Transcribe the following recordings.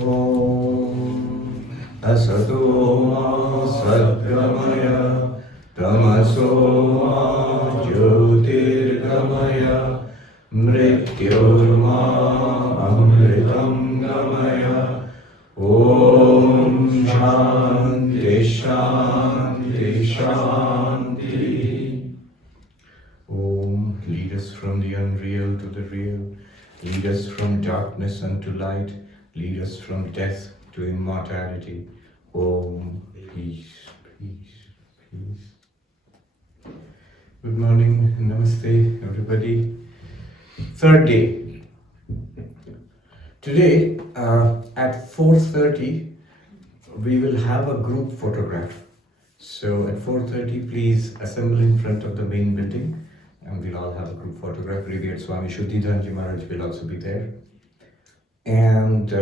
Om Asato Ma Sadgamaya Tamaso Ma Jyotirgamaya Mrityorma Amritam Gamaya. Om Shanti Shanti Shanti. Om, lead us from the unreal to the real. Lead us from darkness unto light. Lead us from death to immortality. Om, peace, peace, peace. Good morning, namaste, everybody. Third day. Today, at 4:30, we will have a group photograph. So at 4:30, please assemble in front of the main building, and we'll all have a group photograph. Revered Swami Shuddhidhanji Maharaj will also be there. And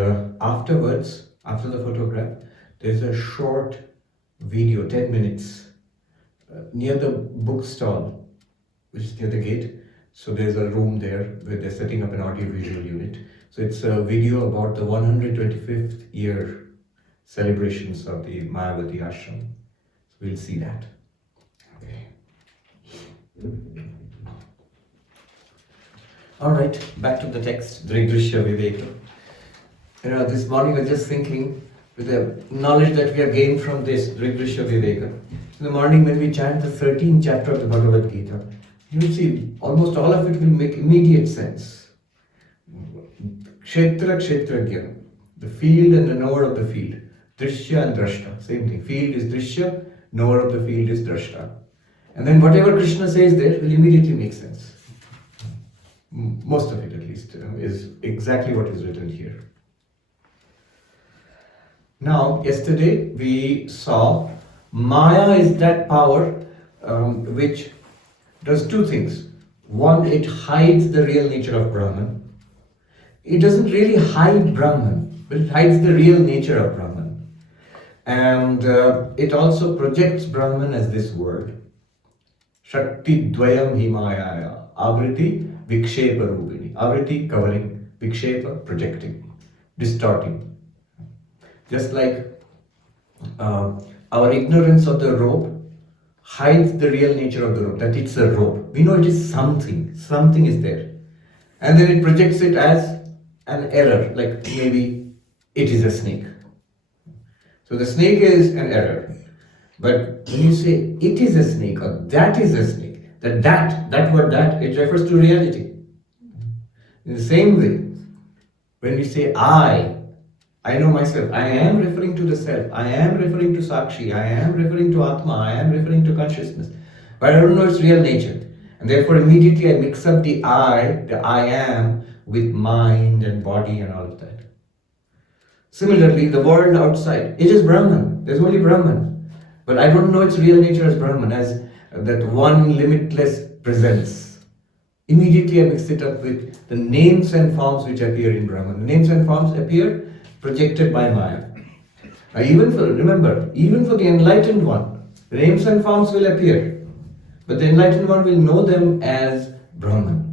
afterwards, after the photograph, there's a short video, 10 minutes, near the bookstall, which is near the gate. So there's a room there where they're setting up an audio-visual unit. So it's a video about the 125th year celebrations of the Mayavati Ashrama. So we'll see that. Okay. All right, back to the text, Drig Drishya Viveka. This morning I was just thinking, with the knowledge that we have gained from this Drig Drishya Viveka, in the morning when we chant the 13th chapter of the Bhagavad Gita, you will see almost all of it will make immediate sense. Kshetra Kshetragya, the field and the knower of the field. Drishya and Drashta, same thing. Field is Drishya, knower of the field is Drashta. And then whatever Krishna says there will immediately make sense. Most of it at least is exactly what is written here. Now, yesterday we saw Maya is that power which does two things. One, it hides the real nature of Brahman. It doesn't really hide Brahman, but it hides the real nature of Brahman. And it also projects Brahman as this word. Shakti Dvayam Himayaya. Avriti Vikshepa Rupini. Avriti covering, Vikshepa projecting, distorting. Just like our ignorance of the rope hides the real nature of the rope, that it's a rope. We know it is something is there. And then it projects it as an error, like maybe it is a snake. So the snake is an error. But when you say it is a snake or that is a snake, that word that, it refers to reality. In the same way, when we say I know myself, I am referring to the self, I am referring to Sakshi, I am referring to Atma, I am referring to consciousness. But I don't know its real nature. And therefore immediately I mix up the I am, with mind and body and all of that. Similarly, the world outside, it is Brahman, there's only Brahman. But I don't know its real nature as Brahman, as that one limitless presence. Immediately I mix it up with the names and forms which appear in Brahman. The names and forms appear projected by Maya. Now even for the enlightened one, the names and forms will appear. But the enlightened one will know them as Brahman.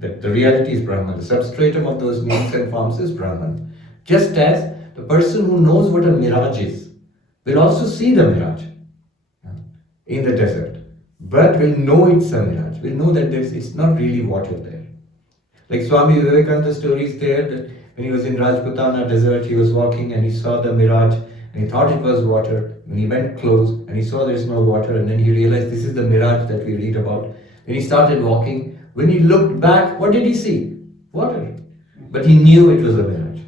That the reality is Brahman. The substratum of those names and forms is Brahman. Just as the person who knows what a mirage is will also see the mirage in the desert, but will know it's a mirage. Will know that it's not really water there. Like Swami Vivekananda stories there, that when he was in Rajputana desert, he was walking and he saw the mirage and he thought it was water. When he went close and he saw there is no water, and then he realized this is the mirage that we read about. Then he started walking. When he looked back, what did he see? Water. But he knew it was a mirage.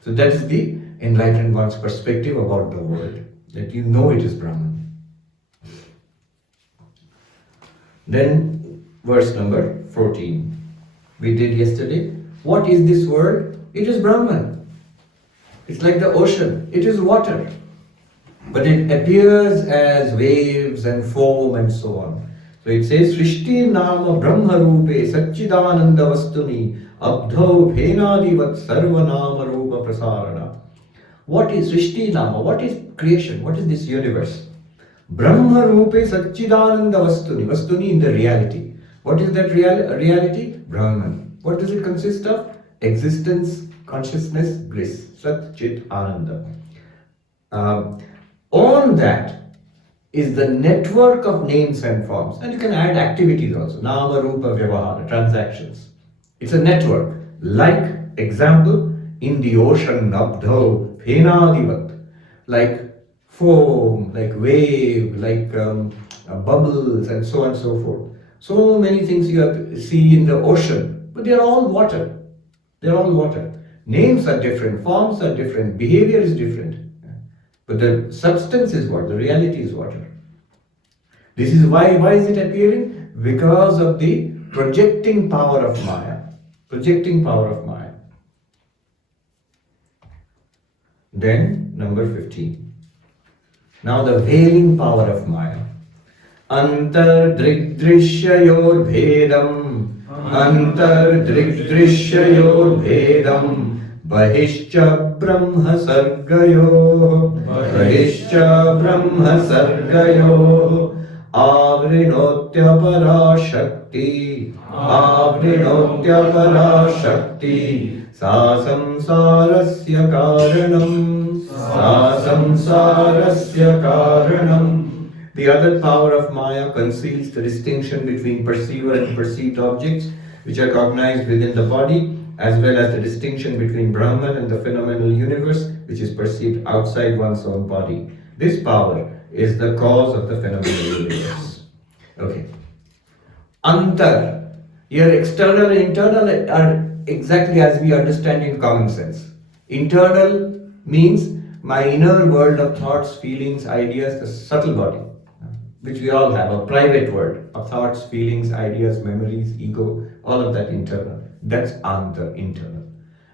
So that's the enlightened one's perspective about the world, that you know it is Brahman. Then verse number 14. We did yesterday. What is this world? It is Brahman. It's like the ocean. It is water. But it appears as waves and foam and so on. So it says, Srishti Nama Brahma Rupe Satchidananda Vastuni Abdho Bhenadivat Sarva Nama Rupa Prasarana. What is Srishti Nama? What is creation? What is this universe? Brahma Rupe Satchidananda Vastuni. Vastuni in the reality. What is that reality? Brahman. What does it consist of? Existence, consciousness, bliss, Sat Chit Ananda. On that is the network of names and forms, and you can add activities also, Nama Rupa Vyavahara, transactions. It's a network. Like, example, in the ocean, Nabdho, Phenadivat, like foam, like wave, like bubbles, and so on and so forth. So many things you see in the ocean, but they are all water. They are all water. Names are different, forms are different, behavior is different. But the substance is what? The reality is water. This is why is it appearing? Because of the projecting power of Maya. Projecting power of Maya. Then, number 15. Now the veiling power of Maya. Antar Drig Drishya Vedam. Antar Drig Drishya Vedam. Bahishcha Brahma Sargayo. Bahishcha Brahma Sargayo. Avrinotya Parashakti. Avrinotya Parashakti. Sa samsarasya karanam. Sa samsarasya karanam. The other power of Maya conceals the distinction between perceiver and perceived objects which are cognized within the body, as well as the distinction between Brahman and the phenomenal universe which is perceived outside one's own body. This power is the cause of the phenomenal universe. Okay. Antar. Here external and internal are exactly as we understand in common sense. Internal means my inner world of thoughts, feelings, ideas, the subtle body, which we all have, a private world of thoughts, feelings, ideas, memories, ego, all of that internal. That's Antar, internal.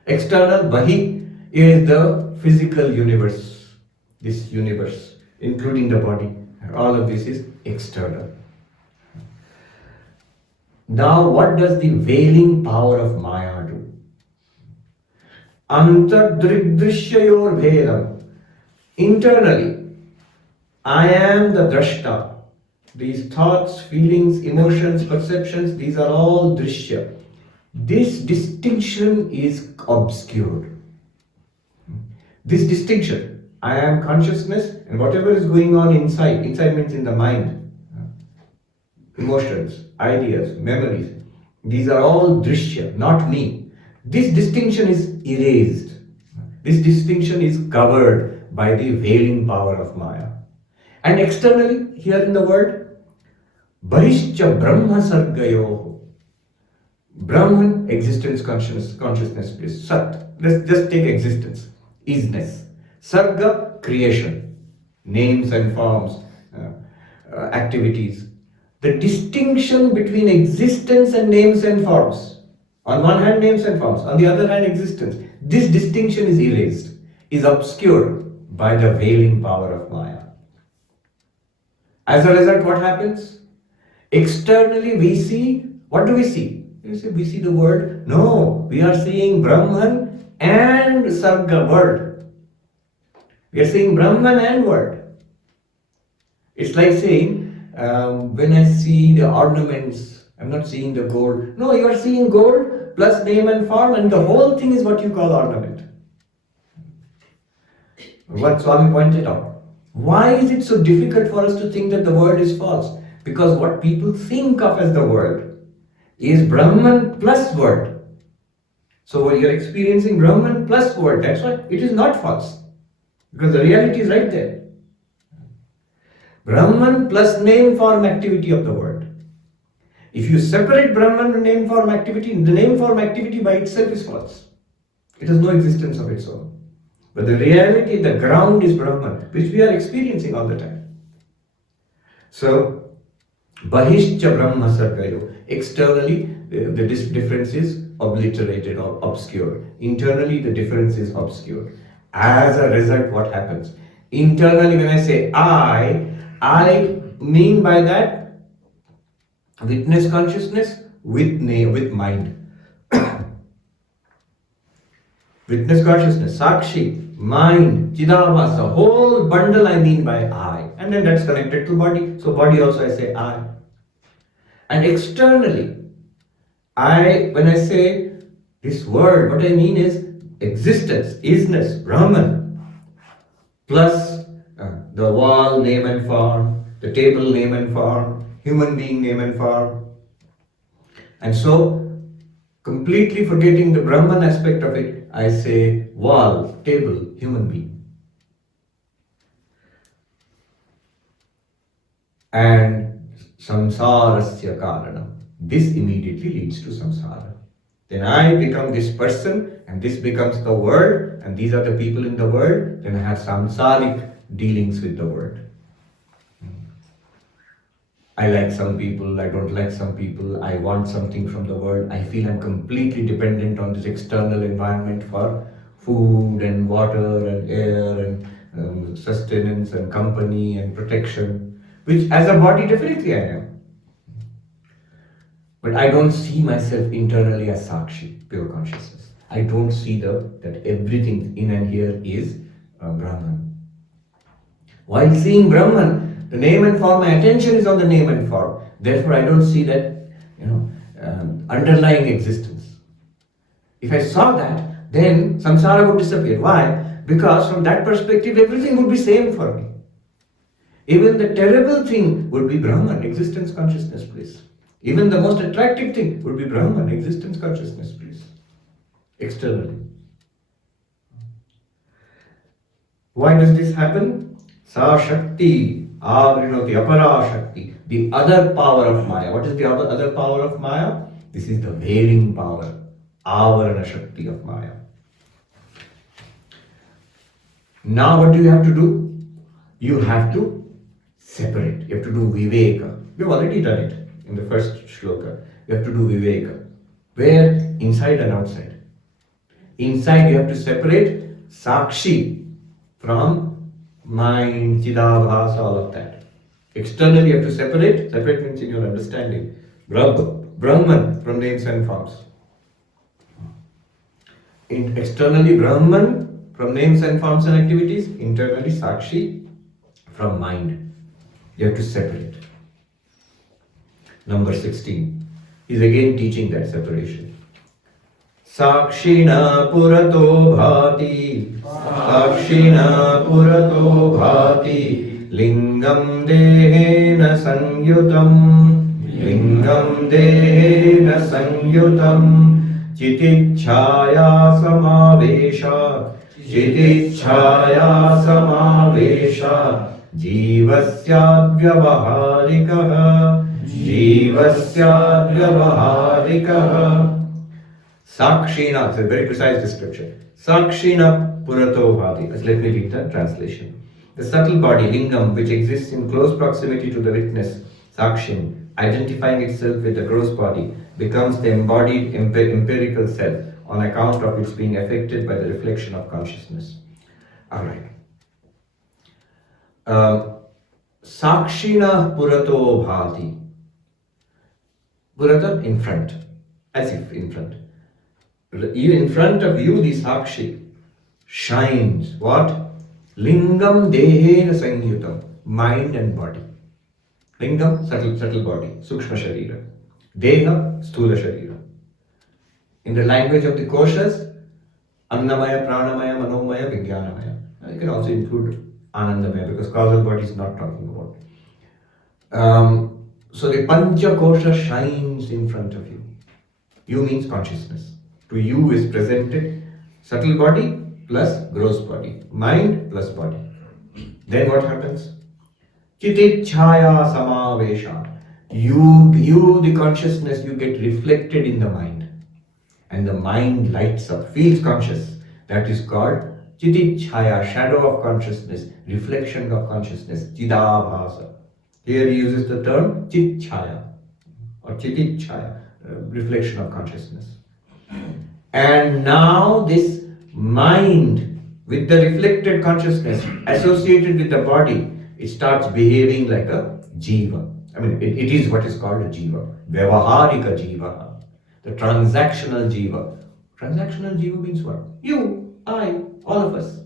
External, Bahi, is the physical universe, this universe, including the body. All of this is external. Now, what does the veiling power of Maya do? Antar Drig Drishya Vedam. Internally, I am the drashta. These thoughts, feelings, emotions, perceptions, these are all drishya. This distinction is obscured. This distinction, I am consciousness, and whatever is going on inside means in the mind, emotions, ideas, memories, these are all drishya, not me. This distinction is erased. This distinction is covered by the veiling power of Maya. And externally, here in the world, Bahishcha Brahma Sargayo. Brahman, existence, consciousness, bliss. Sat. Let's just take existence, isness. Sarga, creation, names and forms, activities. The distinction between existence and names and forms. On one hand, names and forms. On the other hand, existence. This distinction is erased, is obscured by the veiling power of Maya. As a result, what happens? Externally, we see, what do we see? We see the world. No, we are seeing Brahman and Sarga, world. We are seeing Brahman and world. It's like saying, when I see the ornaments, I'm not seeing the gold. No, you are seeing gold plus name and form, and the whole thing is what you call ornament. What Swami pointed out. Why is it so difficult for us to think that the world is false? Because what people think of as the world is Brahman plus world. So what you're experiencing Brahman plus world, that's why it is not false. Because the reality is right there. Brahman plus name form activity of the world. If you separate Brahman and name form activity, the name form activity by itself is false. It has no existence of its own. But the reality, the ground is Brahman, which we are experiencing all the time. So, Bahishcha Brahma Sargayo. Externally, the difference is obliterated or obscured. Internally, the difference is obscured. As a result, what happens? Internally, when I say I mean by that witness consciousness with mind. Witness consciousness, Sakshi, mind, Chidavas, the whole bundle I mean by I. And then that's connected to body. So body also I say I. And externally, when I say this word, what I mean is existence, isness, Brahman, plus the wall name and form, the table name and form, human being name and form. And so, completely forgetting the Brahman aspect of it, I say wall, table, human being. And samsarasya karanam. This immediately leads to samsara. Then I become this person, and this becomes the world, and these are the people in the world. Then I have samsaric dealings with the world. I like some people, I don't like some people, I want something from the world. I feel I'm completely dependent on this external environment for food and water and air and sustenance and company and protection, which as a body definitely I am. But I don't see myself internally as Sakshi, pure consciousness. I don't see that everything in and here is Brahman. While seeing Brahman, the name and form, my attention is on the name and form. Therefore, I don't see that, underlying existence. If I saw that, then samsara would disappear. Why? Because from that perspective, everything would be same for me. Even the terrible thing would be Brahman, existence, consciousness, bliss. Even the most attractive thing would be Brahman, existence, consciousness, bliss. Externally. Why does this happen? Sa Shakti, Avrinoti, Apara Shakti, the other power of Maya. What is the other power of Maya? This is the veiling power, Avarana Shakti of Maya. Now what do you have to do? You have to separate. You have to do Viveka. We've already done it in the first shloka. You have to do Viveka. Where? Inside and outside. Inside you have to separate Sakshi from mind, Chidabhas, all of that. Externally you have to separate. Separate means in your understanding. Brahman from names and forms. Externally Brahman from names and forms and activities. Internally Sakshi from mind. You have to separate. Number 16. He's again teaching that separation. Sakshina purato bhati, Sakshina purato bhati, Lingam dehena sangyutam, Lingam dehena sangyutam, Chitichhaya samavesha, Chitichhaya samavesha, Jivasya vyavaharikaha, Jivasya vyavaharikaha. Sakshina, it's a very precise description. Sakshina purato bhati. Let me read the translation. The subtle body, lingam, which exists in close proximity to the witness, sakshin, identifying itself with the gross body, becomes the embodied empirical self on account of its being affected by the reflection of consciousness. Alright. Sakshina purato bhati. Purata, in front, as if in front. In front of you, the Sakshi shines. What? Lingam dehena sangyutam. Mind and body. Lingam, subtle body. Sukshma sharira. Deha, sthula sharira. In the language of the koshas, Annamaya, Pranamaya, Manomaya, Vijnanamaya. You can also include Anandamaya because causal body is not talking about. So the Pancha Kosha shines in front of you. You means consciousness. To you is presented subtle body plus gross body, mind plus body. Then what happens? Chitichhaya samavesha. You, the consciousness, you get reflected in the mind. And the mind lights up, feels conscious. That is called Chitichhaya, shadow of consciousness, reflection of consciousness, Chidabhasa. Here he uses the term Chitchhaya or Chitichhaya, reflection of consciousness. And now this mind with the reflected consciousness associated with the body, it starts behaving like a jiva. I mean, it is what is called a jiva. Vyavaharika jiva. The transactional jiva. Transactional jiva means what? You, I, all of us.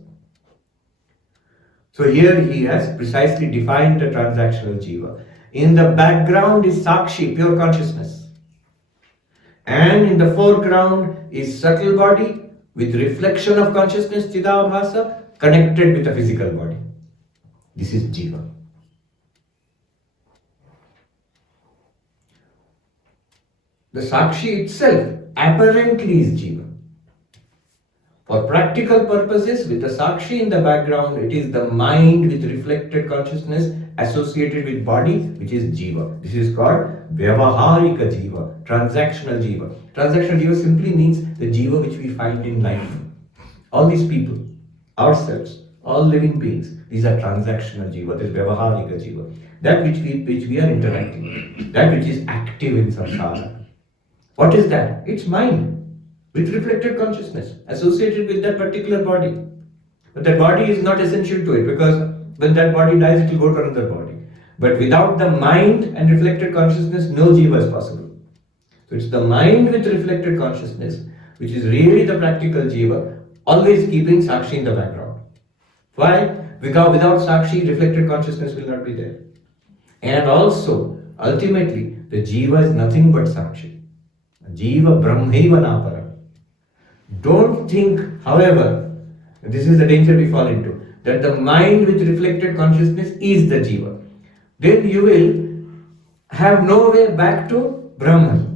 So here he has precisely defined the transactional jiva. In the background is Sakshi, pure consciousness. And in the foreground is subtle body, with reflection of consciousness, Chidabhasa, connected with the physical body. This is Jiva. The Sakshi itself apparently is Jiva. For practical purposes, with the Sakshi in the background, it is the mind with reflected consciousness associated with body, which is Jiva. This is called Vyavaharika Jiva, transactional Jiva. Transactional Jiva simply means the Jiva which we find in life. All these people, ourselves, all living beings, these are transactional Jiva, this Vyavaharika Jiva. That which we are interacting with, that which is active in samsara. What is that? It's mind with reflected consciousness associated with that particular body. But that body is not essential to it, because when that body dies, it will go to another body. But without the mind and reflected consciousness, no Jiva is possible. So it's the mind with reflected consciousness which is really the practical Jiva, always keeping Sakshi in the background. Why? Because without Sakshi, reflected consciousness will not be there. And also, ultimately, the Jiva is nothing but Sakshi. Jiva Brahmaiva Napara. Don't think, however, this is the danger we fall into, that the mind with reflected consciousness is the Jiva. Then you will have no way back to Brahman.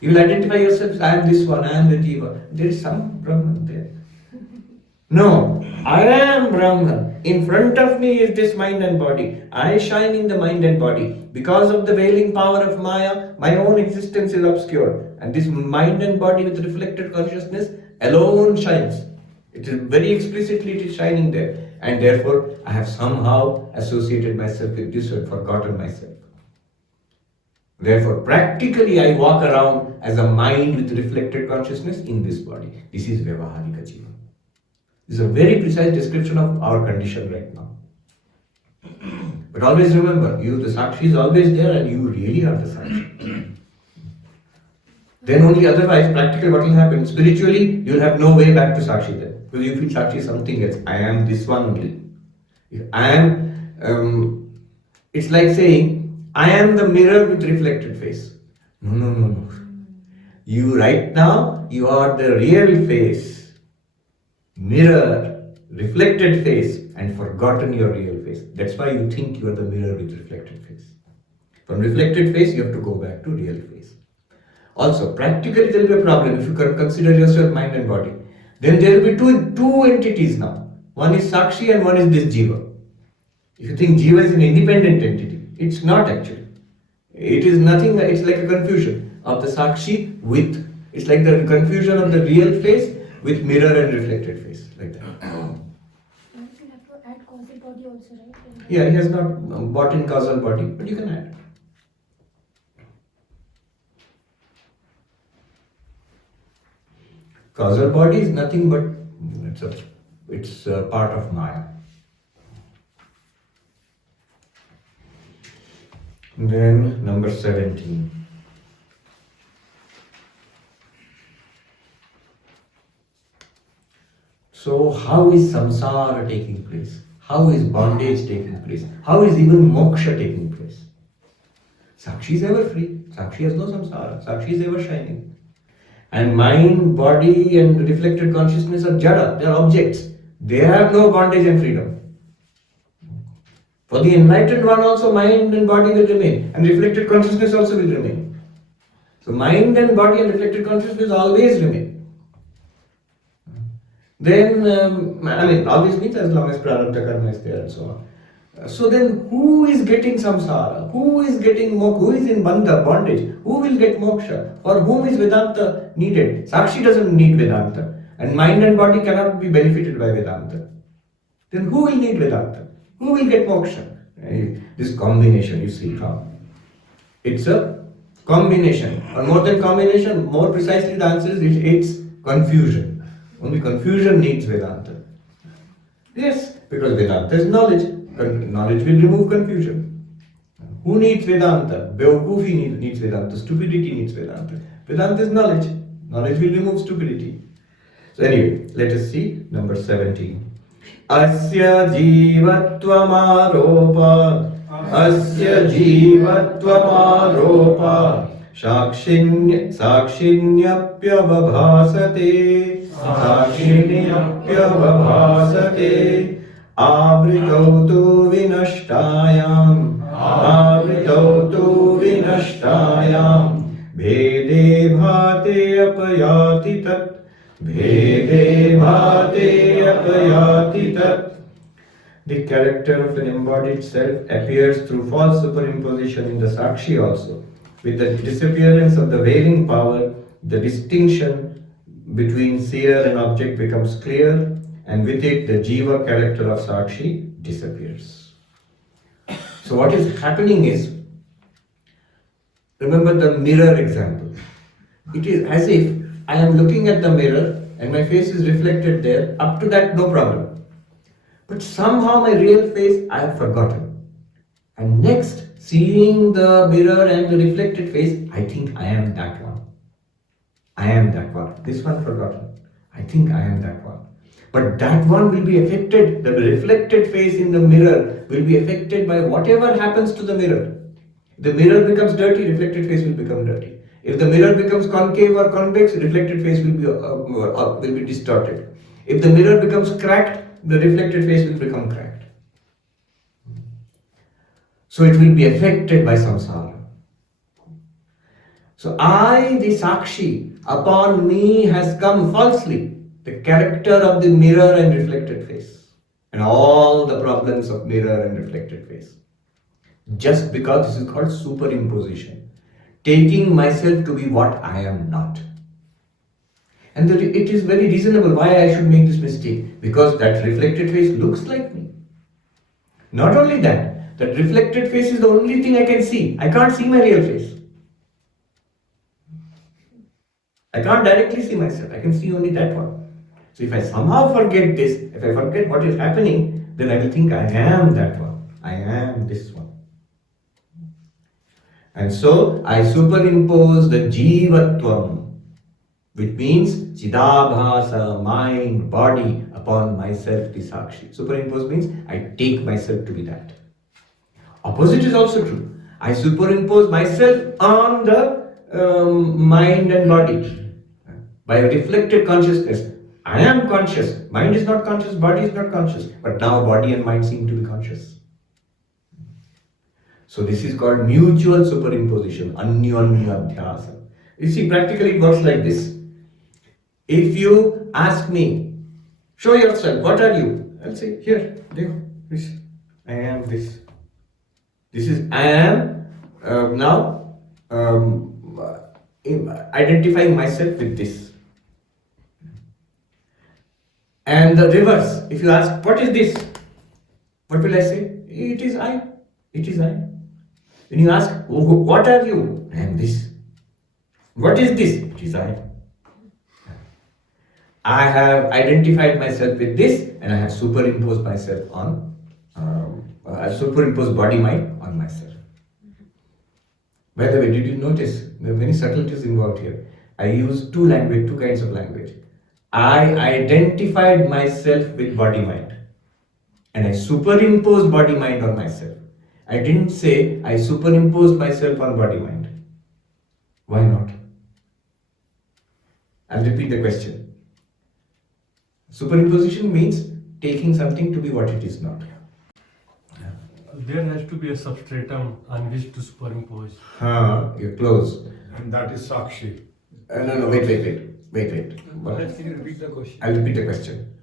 You will identify yourself as I am this one, I am the Jiva. There is some Brahman there. No, I am Brahman. In front of me is this mind and body. I shine in the mind and body. Because of the veiling power of Maya, my own existence is obscured. And this mind and body with reflected consciousness alone shines. It is very explicitly, it is shining there. And therefore, I have somehow associated myself with this and forgotten myself. Therefore, practically I walk around as a mind with reflected consciousness in this body. This is Vyavaharika Jiva. This is a very precise description of our condition right now. But always remember, you, the Sakshi, is always there and you really are the Sakshi. Then only otherwise, practically what will happen? Spiritually, you will have no way back to Sakshi then. Because you feel Sakshi is something else. I am this one only. If I am, it's like saying, I am the mirror with reflected face. No. You right now, you are the real face. Mirror, reflected face, and forgotten your real face. That's why you think you are the mirror with reflected face. From reflected face, you have to go back to real face. Also, practically there will be a problem if you consider yourself mind and body. Then there will be two entities now. One is Sakshi and one is this Jiva. If you think Jiva is an independent entity, it's not actually. It is nothing, it's like a confusion of the Sakshi with, it's like the confusion of the real face with mirror and reflected face, like that. You have to add causal body also, right? Yeah, he has not bought in causal body, but you can add. Causal body is nothing but it's a part of Maya. Then number 17. So how is samsara taking place? How is bondage taking place? How is even moksha taking place? Sakshi is ever free. Sakshi has no samsara. Sakshi is ever shining. And mind, body and reflected consciousness are jada. They are objects. They have no bondage and freedom. For the enlightened one also, mind and body will remain. And reflected consciousness also will remain. So mind and body and reflected consciousness will always remain. Then, all this means as long as prarabdha karma is there and so on. So then, who is getting samsara? Who is getting moksha? Who is in bandha, bondage? Who will get moksha? For whom is Vedanta needed? Sakshi doesn't need Vedanta. And mind and body cannot be benefited by Vedanta. Then who will need Vedanta? Who will get moksha? This combination you see from. It's a combination. Or more than combination, more precisely the answer is it's confusion. Only confusion needs Vedanta. Yes, because Vedanta is knowledge. Knowledge will remove confusion. Who needs Vedanta? Beokufi needs Vedanta. Stupidity needs Vedanta. Vedanta is knowledge. Knowledge will remove stupidity. So anyway, let us see number 17. Asya jivattvamaropa Asya jivattvamaropa Sakshinyapyavabhasate साक्षिण्यप्यवभासते आवृतौ तु विनष्टायां भेदे भाते अपयाति तत् The character of an embodied self appears through false superimposition in the Sakshi also. With the disappearance of the veiling power, the distinction between seer and object becomes clear, and with it the Jiva character of Sakshi disappears. So what is happening is, remember the mirror example. It is as if I am looking at the mirror and my face is reflected there. Up to that, no problem. But somehow my real face I have forgotten. And next, seeing the mirror and the reflected face, I think I am that one. I am that one. This one forgotten. I think I am that one. But that one will be affected, the reflected face in the mirror will be affected by whatever happens to the mirror. If the mirror becomes dirty, reflected face will become dirty. If the mirror becomes concave or convex, reflected face will be distorted. If the mirror becomes cracked, the reflected face will become cracked. So it will be affected by samsara. So I, the Sakshi, upon me has come falsely the character of the mirror and reflected face, and all the problems of mirror and reflected face. Just because this is called superimposition, taking myself to be what I am not. And it is very reasonable why I should make this mistake, because that reflected face looks like me. Not only that, that reflected face is the only thing I can see. I can't see my real face. I can't directly see myself. I can see only that one. So if I somehow forget this, if I forget what is happening, then I will think I am that one. I am this one. And so I superimpose the Jivatvam, which means Chidabhasa, mind, body, upon myself, the Sakshi. Superimpose means I take myself to be that. Opposite is also true. I superimpose myself on the mind and body. By reflected consciousness, I am conscious. Mind is not conscious, body is not conscious. But now body and mind seem to be conscious. So this is called mutual superimposition, anyonyadhyasa. You see, practically it works like this. If you ask me, show yourself, what are you? I'll say, here, there, this. I am this. This is, I am now identifying myself with this. And the reverse, if you ask, what is this? What will I say? It is I. It is I. When you ask, what are you? I am this. What is this? It is I. I have identified myself with this and I have superimposed myself on, superimposed body mind on myself. By the way, did you notice there are many subtleties involved here? I use two kinds of language. I identified myself with body mind and I superimposed body mind on myself. I didn't say I superimposed myself on body mind. Why not? I'll repeat the question. Superimposition means taking something to be what it is not. There has to be a substratum on which to superimpose. You're close. And that is Sakshi. No, wait. Can you repeat the question? I'll repeat the question.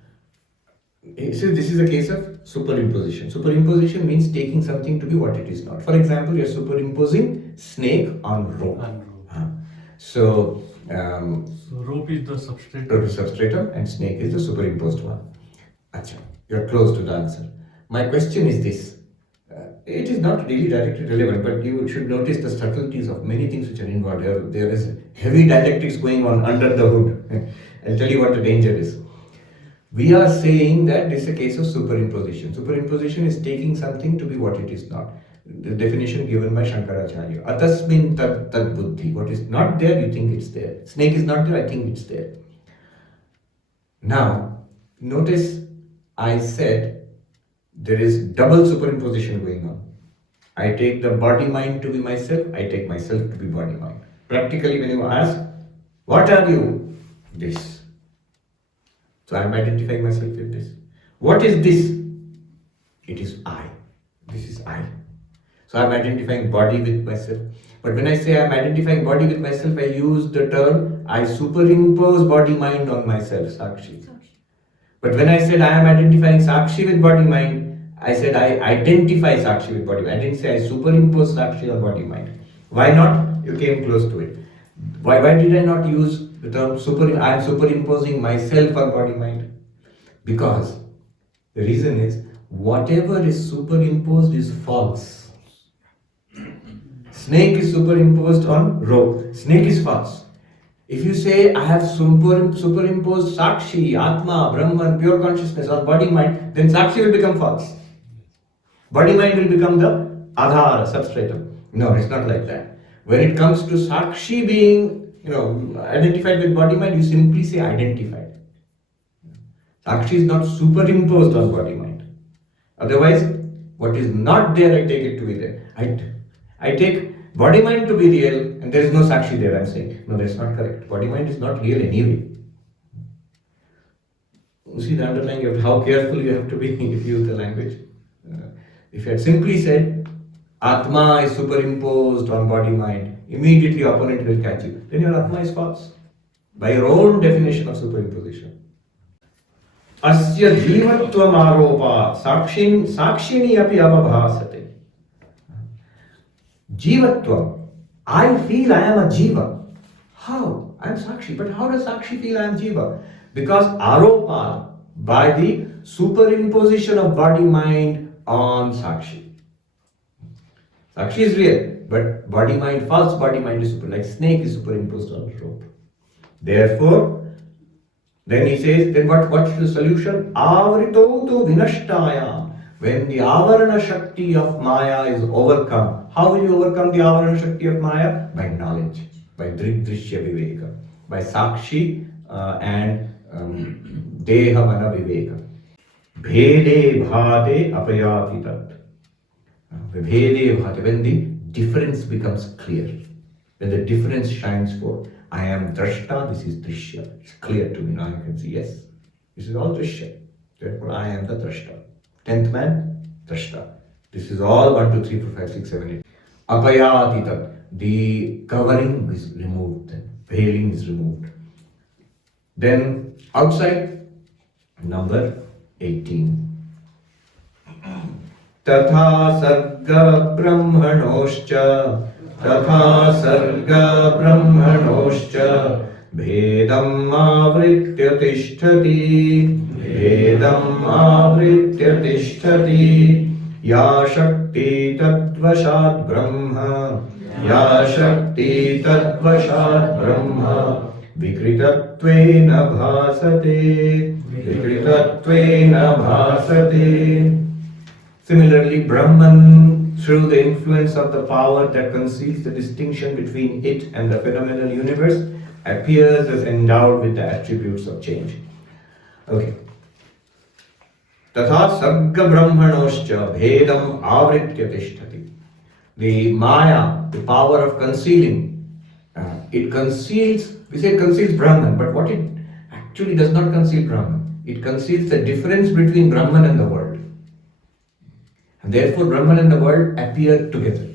So this is a case of superimposition. Superimposition means taking something to be what it is not. For example, you're superimposing snake on rope. So rope is the substratum. Rope is substratum and snake is the superimposed one. Acha, you're close to the answer. My question is this. It is not really directly relevant, but you should notice the subtleties of many things which are involved. There is heavy dialectics going on under the hood. I'll tell you what the danger is. We are saying that this is a case of superimposition. Superimposition is taking something to be what it is not. The definition given by Shankaracharya. Atasmin tad buddhi. What is not there, you think it's there. Snake is not there, I think it's there. Now, notice I said there is double superimposition going on. I take the body mind to be myself, I take myself to be body mind. Practically when you ask, what are you? This. So I am identifying myself with this. What is this? It is I. This is I. So I am identifying body with myself. But when I say I am identifying body with myself, I use the term I superimpose body-mind on myself, Sakshi. But when I said I am identifying Sakshi with body-mind, I said I identify Sakshi with body-mind. I didn't say I superimpose Sakshi on body-mind. Why not? You came close to it. Why did I not use the term I am superimposing myself on body-mind? Because the reason is whatever is superimposed is false. Snake is superimposed on rope. Snake is false. If you say I have superimposed Sakshi, Atma, Brahman, pure consciousness on body-mind, then Sakshi will become false. Body-mind will become the Adhara, substratum. No, it's not like that. When it comes to Sakshi being, identified with body-mind, you simply say identified. Sakshi is not superimposed on body-mind. Otherwise, what is not there, I take it to be there. I take body-mind to be real, and there is no Sakshi there, I'm saying. No, that's not correct. Body-mind is not real anyway. You see the underlying of how careful you have to be if you use the language. If you had simply said, Atma is superimposed on body-mind, immediately opponent will catch you. Then your Atma is false. By your own definition of superimposition. Asya jivatvam aropa sakshini api avabhasate. Jivatvam. I feel I am a jiva. How? I am Sakshi. But how does Sakshi feel I am jiva? Because aropa, by the superimposition of body-mind on Sakshi. Sakshi is real, but body-mind, false body-mind is like snake is superimposed on rope. Therefore, then he says, then what's the solution? Avrito tu vinashtaya. When the avarana shakti of Maya is overcome, how will you overcome the avarana shakti of Maya? By knowledge, by Drig Drishya Viveka, by Sakshi and Deha Mana Viveka. Bhede bhate apayati tat. Bhede bhate, when the difference becomes clear, when the difference shines forth. I am drashta, this is drishya. It's clear to me now, you can see, yes, this is all drishya. Therefore, I am the drashta. 10th man, drashta. This is all 1, 2, 3, 4, 5, 6, 7, 8. Apayati tat. The covering is removed, then veiling is removed. Then outside, number 18. Tatha sarga brahmanoscha तथा सर्ग ब्रह्मणोश्च भेदम् आवृत्य तिष्ठति भेदम् आवृत्य तिष्ठति या शक्ति तद्वशात् ब्रह्म या शक्ति तद्वशात् ब्रह्म विकृतत्वेन भासते विकृतत्वेन भासते. Similarly, Brahman, through the influence of the power that conceals the distinction between it and the phenomenal universe, appears as endowed with the attributes of change. Okay. Tatha sarga brahmanoscha bhedam avritya tishtati. The Maya, the power of concealing, it conceals, we say it conceals Brahman, but what it actually does not conceal Brahman. It conceals the difference between Brahman and the world. And therefore, Brahman and the world appear together.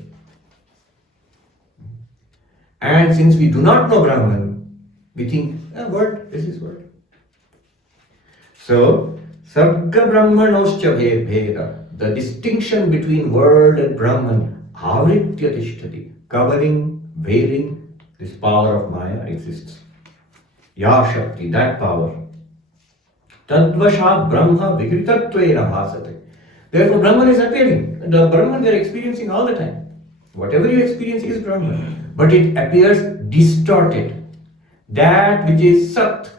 And since we do not know Brahman, we think, word, this is word. So, Sarga Brahmanoscha Bheda, the distinction between world and Brahman, Avritya Tishtati, covering, veiling, this power of Maya exists. Ya Shakti, that power. Tadvashat Brahma Vikritattvena Bhasate. Therefore, Brahman is appearing. The Brahman we are experiencing all the time. Whatever you experience is Brahman. But it appears distorted. That which is Sat,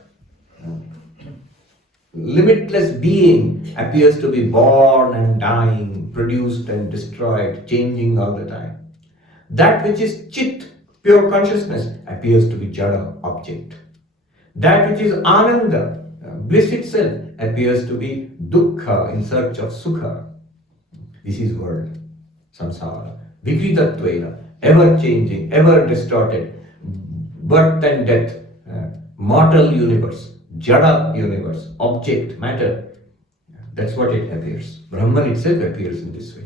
limitless being, appears to be born and dying, produced and destroyed, changing all the time. That which is Chit, pure consciousness, appears to be Jada, object. That which is Ananda, bliss itself, appears to be Dukkha, in search of Sukha. This is world, samsara. Vikritattvena, ever changing, ever distorted, birth and death, mortal universe. Jada universe, object, matter. That's what it appears. Brahman itself appears in this way.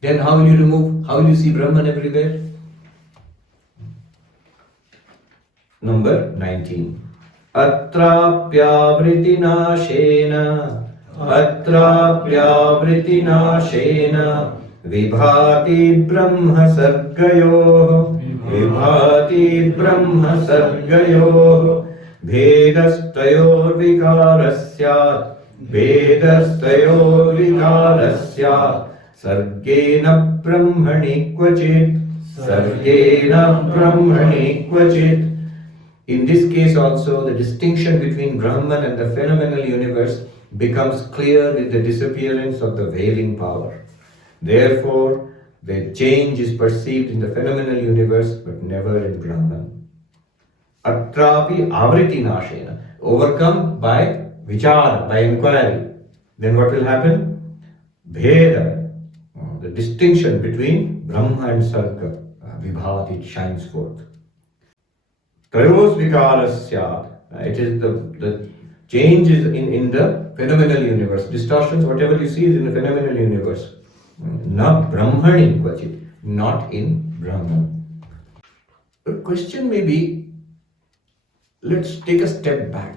Then how will you see Brahman everywhere? Number 19. Atrapyavritinashena vibhati brahma sargayo भेदस्तयोर् विकारस्या सर्गेण ब्रह्मणि क्वचित्. In this case also, the distinction between Brahman and the phenomenal universe becomes clear with the disappearance of the veiling power. Therefore, the change is perceived in the phenomenal universe but never in Brahman. Atrapi avriti nashena, overcome by vichara, by inquiry. Then what will happen? Bheda, the distinction between Brahma and Sarga, vibhati, it shines forth. Trayos vikarasya, it is the change is in the phenomenal universe. Distortions, whatever you see is in the phenomenal universe. Na brahmani kvachit, not in Brahman. The question may be, let's take a step back.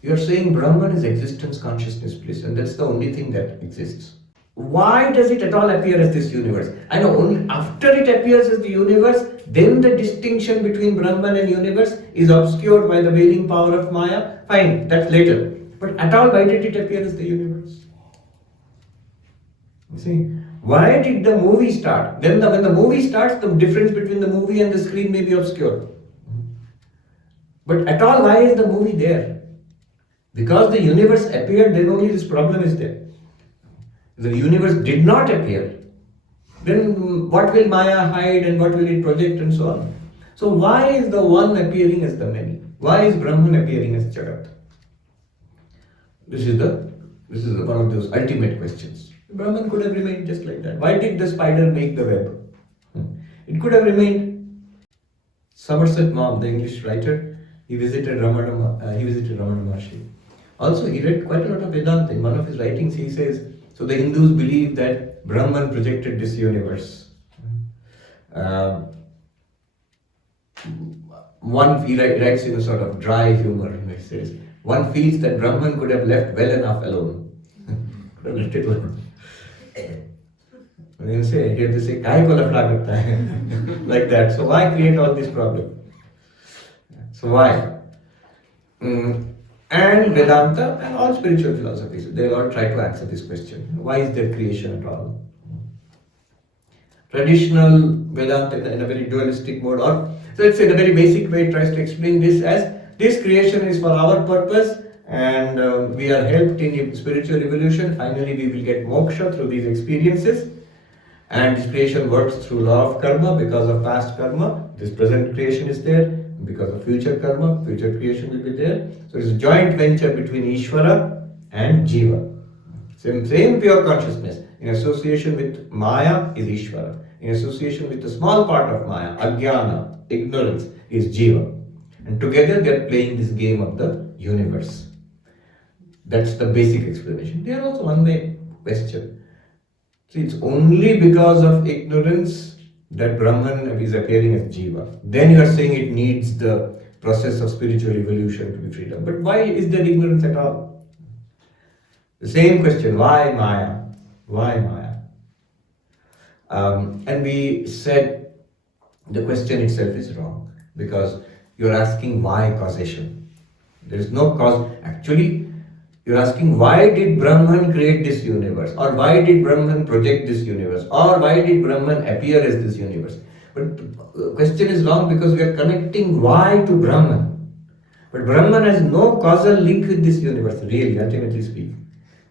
You are saying Brahman is existence, consciousness, bliss, and that's the only thing that exists. Why does it at all appear as this universe? I know only after it appears as the universe, then the distinction between Brahman and universe is obscured by the veiling power of Maya. Fine, that's later. But at all, why did it appear as the universe? You see, why did the movie start? Then when the movie starts, the difference between the movie and the screen may be obscured. But at all, why is the movie there? Because the universe appeared, then only this problem is there. If the universe did not appear, then what will Maya hide and what will it project and so on? So why is the one appearing as the many? Why is Brahman appearing as Jagat? This is one of those ultimate questions. Brahman could have remained just like that. Why did the spider make the web? It could have remained. Somerset Maugham, the English writer, he visited Ramana Maharshi. Also, he read quite a lot of Vedanta. In one of his writings, he says, so the Hindus believe that Brahman projected this universe. He writes in a sort of dry humor. He says, one feels that Brahman could have left well enough alone. Could have left it alone. They say, here they say, "Kahe ko lafda karta hai?" Like that. So why create all this problem? So why? And Vedanta and all spiritual philosophies, they all try to answer this question. Why is there creation at all? Traditional Vedanta in a very dualistic mode, or so it's in a very basic way, tries to explain this as this creation is for our purpose and we are helped in spiritual evolution. Finally, we will get moksha through these experiences. And this creation works through law of karma. Because of past karma, this present creation is there. Because of future karma, future creation will be there. So it's a joint venture between Ishvara and Jiva. Same pure consciousness. In association with Maya is Ishvara. In association with the small part of Maya, Ajnana, ignorance, is Jiva. And together they are playing this game of the universe. That's the basic explanation. There also one may question. See, it's only because of ignorance that Brahman is appearing as Jiva. Then you are saying it needs the process of spiritual evolution to be freedom. But why is there ignorance at all? The same question, why Maya? Why Maya? And we said the question itself is wrong because you're asking why causation. There is no cause. Actually, you're asking why did Brahman create this universe? Or why did Brahman project this universe? Or why did Brahman appear as this universe? But the question is wrong because we are connecting why to Brahman. But Brahman has no causal link with this universe, really, ultimately speaking.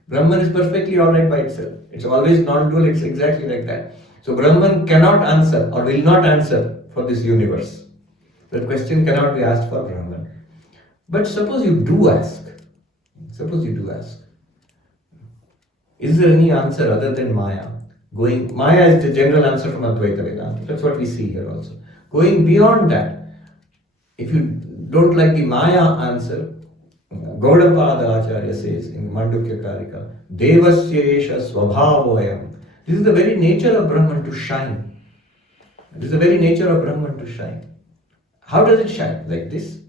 Brahman is perfectly alright by itself. It's always non-dual, it's exactly like that. So Brahman cannot answer or will not answer for this universe. The question cannot be asked for Brahman. But suppose you do ask. Is there any answer other than Maya? Maya is the general answer from Advaita Vedanta. That's what we see here also. Going beyond that, if you don't like the Maya answer, Gaudapada Acharya says in Mandukya Karika, Devasya Swabhavayam. This is the very nature of Brahman to shine. This is the very nature of Brahman to shine. How does it shine? Like this.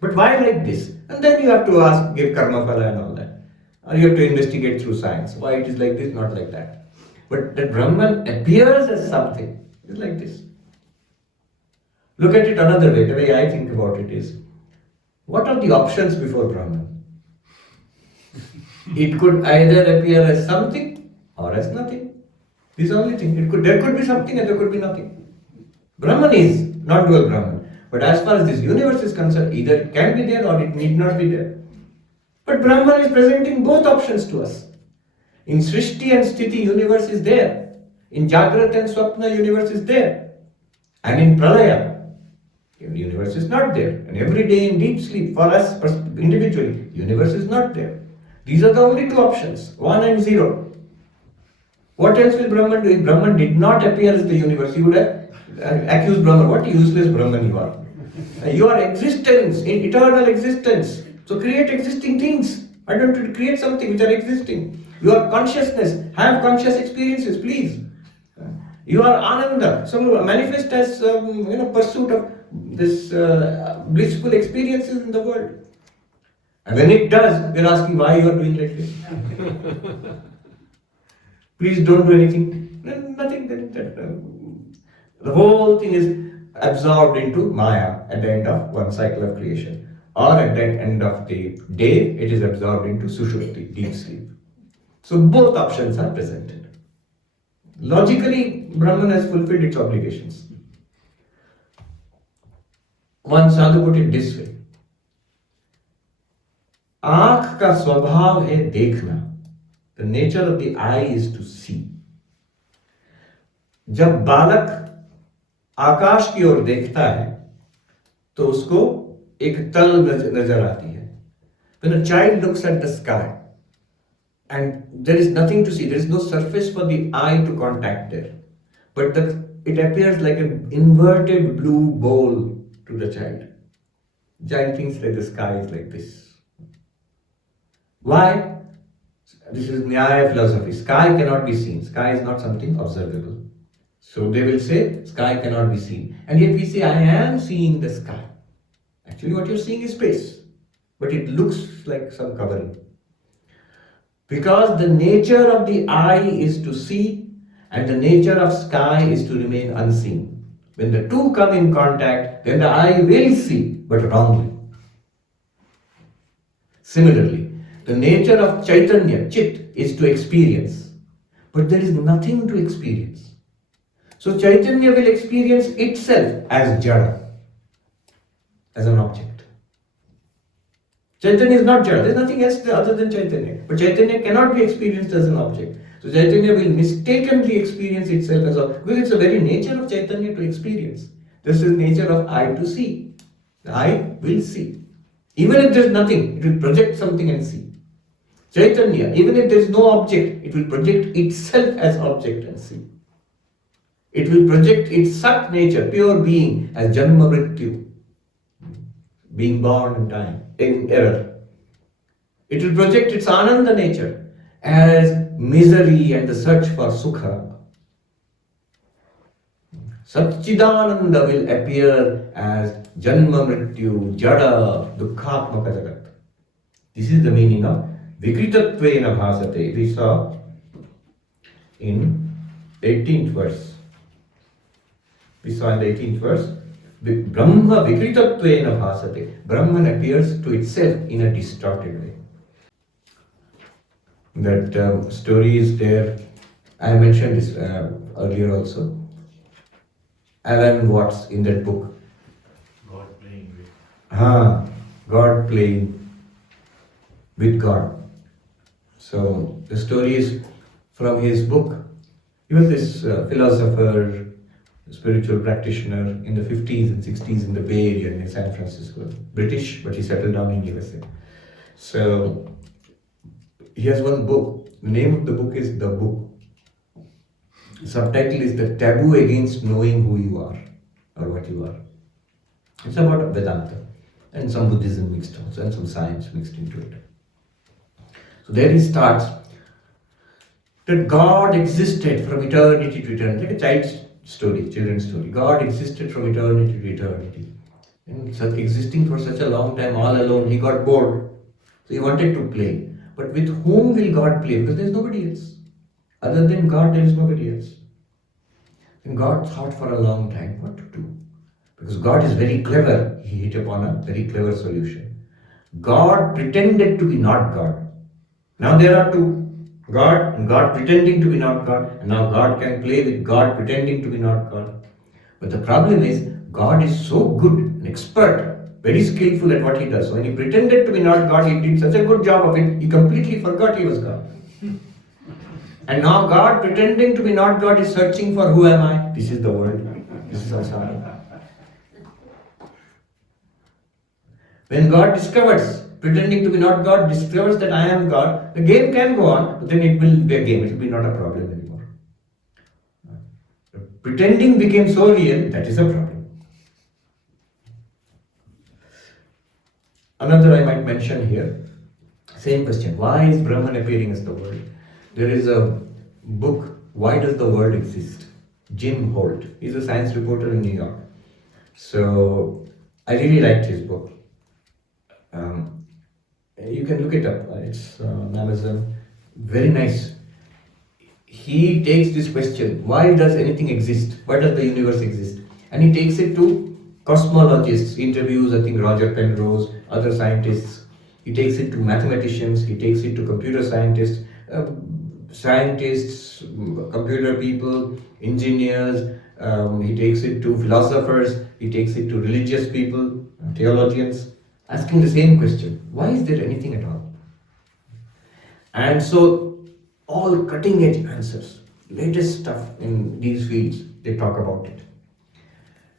But why like this? And then you have to ask, give karma phala and all that. Or you have to investigate through science. Why it is like this, not like that. But that Brahman appears as something. It's like this. Look at it another way. The way I think about it is, what are the options before Brahman? It could either appear as something or as nothing. This is the only thing. There could be something and there could be nothing. Brahman is not dual Brahman. But as far as this universe is concerned, either it can be there or it need not be there. But Brahman is presenting both options to us. In Srishti and Sthiti, universe is there. In Jagrat and Swapna, universe is there. And in Pralaya, the universe is not there. And every day in deep sleep, for us individually, universe is not there. These are the only two options, 1 and 0. What else will Brahman do? If Brahman did not appear as the universe, he would have accused Brahman. What useless Brahman you are. You are existence, eternal existence. So create existing things. Why don't you create something which are existing? You are consciousness. Have conscious experiences, please. You are Ananda. So manifest as pursuit of this blissful experiences in the world. And when it does, we are asking why you are doing like this. Please don't do anything. Nothing. The whole thing is absorbed into Maya at the end of one cycle of creation. Or at the end of the day, it is absorbed into Sushupti, deep sleep. So both options are presented. Logically, Brahman has fulfilled its obligations. One sadhu put it this way. आँख का स्वभाव है देखना. The nature of the eye is to see. जब बालक आकाश की ओर देखता है तो उसको एक तल नजर आती है. When a child looks at the sky and there is nothing to see, there is no surface for the eye to contact there, but it appears like an inverted blue bowl to the child. Child thinks that the sky is like this. Why? This is Nyaya philosophy. Sky cannot be seen. Sky is not something observable. So they will say, sky cannot be seen. And yet we say, I am seeing the sky. Actually what you're seeing is space. But it looks like some covering. Because the nature of the eye is to see and the nature of sky is to remain unseen. When the two come in contact, then the eye will see, but wrongly. Similarly, the nature of Chaitanya, Chit, is to experience. But there is nothing to experience. So Chaitanya will experience itself as Jada, as an object. Chaitanya is not Jada, there is nothing else other than Chaitanya. But Chaitanya cannot be experienced as an object. So Chaitanya will mistakenly experience itself as a, because it's the very nature of Chaitanya to experience. This is nature of eye to see. The eye will see. Even if there is nothing, it will project something and see. Chaitanya, even if there is no object, it will project itself as object and see. It will project its Sat nature, pure being, as Janma Mrityu, being born and dying, in error. It will project its Ananda nature as misery and the search for Sukha. Satchidananda will appear as Janma Mrityu, Jada, Dukkhatmaka Jagat. This is the meaning of Vikritattvena Bhasate. We saw in 18th verse. We saw in the 18th verse, Brahma Vikritattvena Bhasate. Brahman appears to itself in a distorted way. That story is there. I mentioned this earlier also. Alan Watts in that book. God playing with. God playing with God. So the story is from his book. He was this philosopher, spiritual practitioner in the 50s and 60s in the Bay Area in San Francisco. British, but he settled down in USA. So he has one book. The name of the book is The Book. The subtitle is The Taboo Against Knowing Who You Are or What You Are. It's about Vedanta. and some Buddhism mixed also, and some science mixed into it. So there he starts that God existed from eternity to eternity, like a child's story, children's story. God existed from eternity to eternity. And such existing for such a long time all alone, he got bored. So he wanted to play. But with whom will God play? Because there is nobody else. Other than God, there is nobody else. And God thought for a long time what to do. Because God is very clever. He hit upon a very clever solution. God pretended to be not God. Now there are two. God and God pretending to be not God. And now God can play with God pretending to be not God. But the problem is, God is so good, an expert, very skillful at what he does. So when he pretended to be not God, he did such a good job of it, he completely forgot he was God. And now God, pretending to be not God, is searching for who am I? This is the world. This is samsara. When God discovers, pretending to be not God, discovers that I am God, the game can go on, but then it will be a game, it will be not a problem anymore. Pretending became so real, that is a problem. Another I might mention here, same question, why is Brahman appearing as the world? There is a book, Why Does the World Exist? Jim Holt, he's a science reporter in New York. So, I really liked his book. You can look it up, it's on Amazon, very nice. He takes this question, why does anything exist? Why does the universe exist? And he takes it to cosmologists, interviews, I think Roger Penrose, other scientists. He takes it to mathematicians, he takes it to computer scientists, computer people, engineers, he takes it to philosophers, he takes it to religious people, theologians, asking the same question, why is there anything at all? And so, all cutting edge answers, latest stuff in these fields, they talk about it.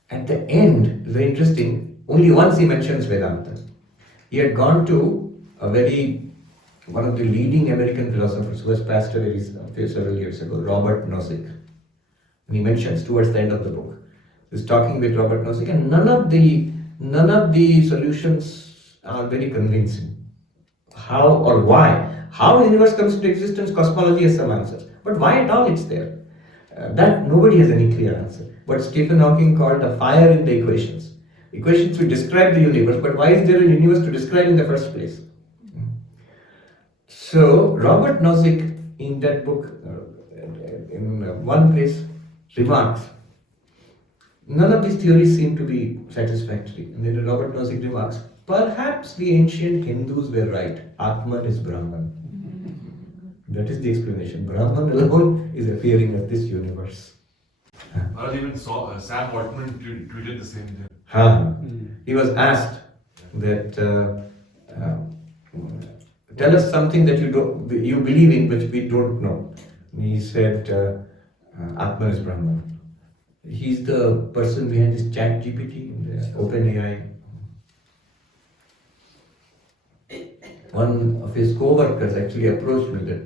At the end, very interesting, only once he mentions Vedanta. He had gone to one of the leading American philosophers who has passed away several years ago, Robert Nozick. And he mentions towards the end of the book, he's talking with Robert Nozick, and none of the solutions are very convincing. How or why? How the universe comes into existence, cosmology has some answers. But why at all it's there? That nobody has any clear answer. What Stephen Hawking called a fire in the equations. Equations will describe the universe, but why is there a universe to describe in the first place? So, Robert Nozick in that book, in one place, remarks, none of these theories seem to be satisfactory. And then Robert Nozick remarks, perhaps the ancient Hindus were right. Atman is Brahman. That is the explanation. Brahman alone is appearing as this universe. Not even Sam Altman tweeted the same thing. He was asked that tell us something that you believe in which we don't know. And he said Atman is Brahman. He's the person behind this chat GPT in the OpenAI. One of his co-workers actually approached me that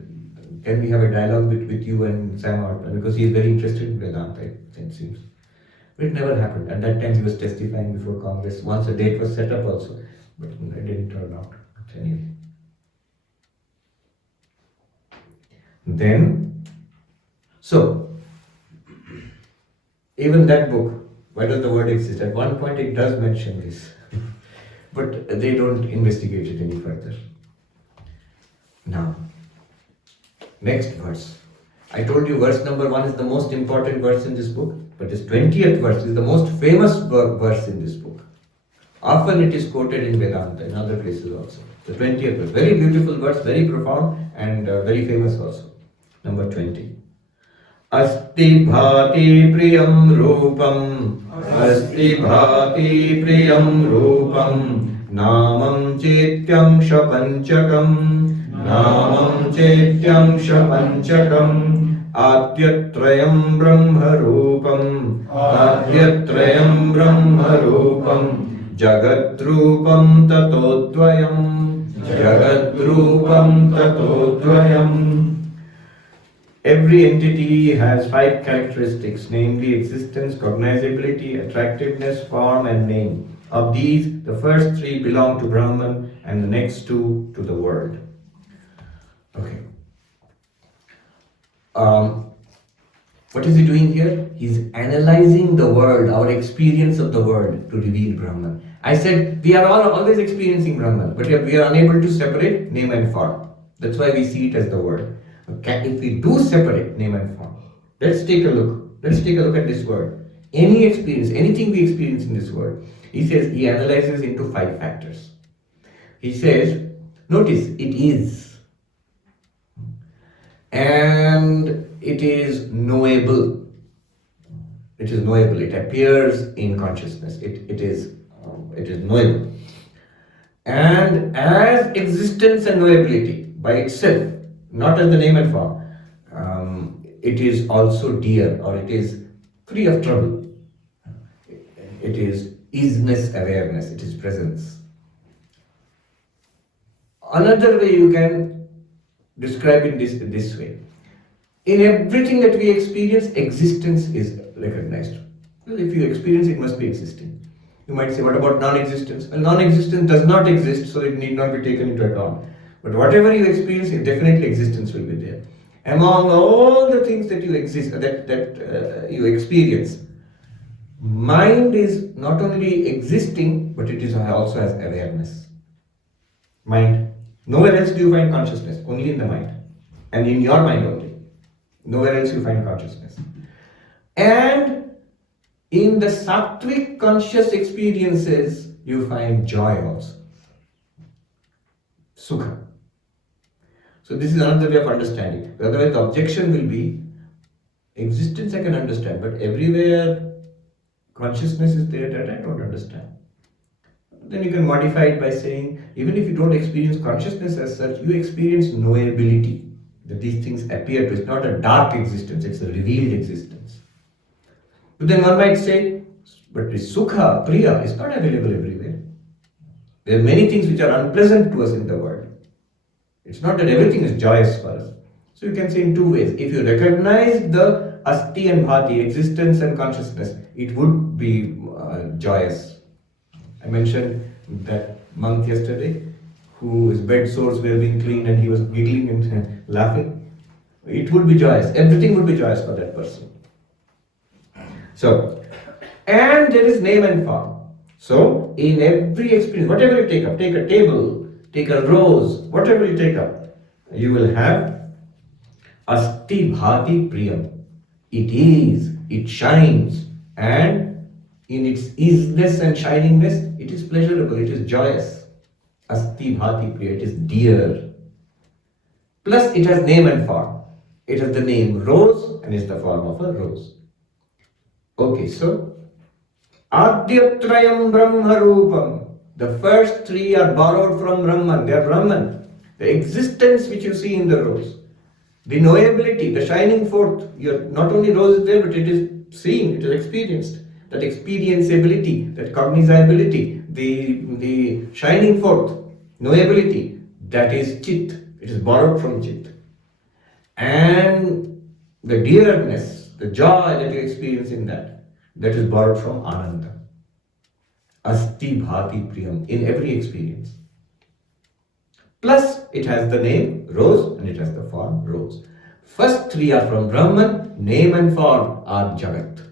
can we have a dialogue with you and Sam Altman, because he is very interested in Vedanta, it seems. But it never happened. At that time he was testifying before Congress. Once a date was set up also, but it didn't turn out. But anyway. Then, so, even that book, Why Does the World Exist? At one point it does mention this, but they don't investigate it any further. Now, next verse. I told you verse number 1 is the most important verse in this book, but this 20th verse is the most famous verse in this book. Often it is quoted in Vedanta, in other places also. The 20th verse, very beautiful verse, very profound and very famous also. Number 20. Asti bhati priyam rupam, asti bhati priyam rupam, namam chetyam shapanchakam, namam chetyam shapanchakam, adyatrayam brahma rupam, adyatrayam brahma rupam, jagadrupam tatodvayam, jagadrupam tatodvayam. Every entity has 5 characteristics, namely existence, cognizability, attractiveness, form and name. Of these, the first three belong to Brahman and the next two to the world. Okay. What is he doing here? He's analyzing the world, our experience of the world, to reveal Brahman. I said we are all always experiencing Brahman, but we are unable to separate name and form. That's why we see it as the word. Okay, if we do separate name and form, let's take a look. Let's take a look at this word. Any experience, anything we experience in this world, he says he analyzes into 5 factors. He says, notice it is, and it is knowable. It is knowable. It appears in consciousness. It is knowable. And as existence and knowability by itself, not as the name and form, it is also dear, or it is free of trouble. It is isness awareness. It is presence. Another way you can describe it this way. In everything that we experience, existence is recognized. Well, if you experience, it must be existing. You might say, what about non-existence? Well, non-existence does not exist, so it need not be taken into account. But whatever you experience, definitely existence will be there. Among all the things that you you experience, mind is not only existing, but it is also has awareness. Mind. Nowhere else do you find consciousness, only in the mind. And in your mind only. Nowhere else you find consciousness. And in the sattvic conscious experiences, you find joy also. Sukha. So this is another way of understanding. Otherwise the objection will be, existence I can understand, but everywhere consciousness is there, that I don't understand. Then you can modify it by saying, even if you don't experience consciousness as such, you experience knowability. That these things appear to. It's not a dark existence, it's a revealed existence. But then one might say, but the sukha, priya, is not available everywhere. There are many things which are unpleasant to us in the world. It's not that everything is joyous for us. So you can say in 2 ways. If you recognize the asti and bhati, existence and consciousness, it would be joyous. I mentioned that monk yesterday, whose bed sores were being cleaned and he was giggling and laughing. It would be joyous. Everything would be joyous for that person. So, and there is name and form. So, in every experience, whatever you take up, take a table, take a rose, whatever you take up, you will have asti bhati priyam. It is, it shines, and in its isnness and shiningness, it is pleasurable, it is joyous. Asti bhati priya, it is dear. Plus it has name and form. It has the name rose and is the form of a rose. Okay, so Adyatrayam Brahma Rupam. The first 3 are borrowed from Brahman. They are Brahman. The existence which you see in the rose, the knowability, the shining forth. Not only rose is there, but it is seen, it is experienced. That experienceability, that cognizability, the shining forth, knowability, that is Chit. It is borrowed from Chit. And the dearness, the joy that you experience in that is borrowed from Ananda. Asti bhati priyam, in every experience. Plus, it has the name rose and it has the form rose. First 3 are from Brahman, name and form are Jagat.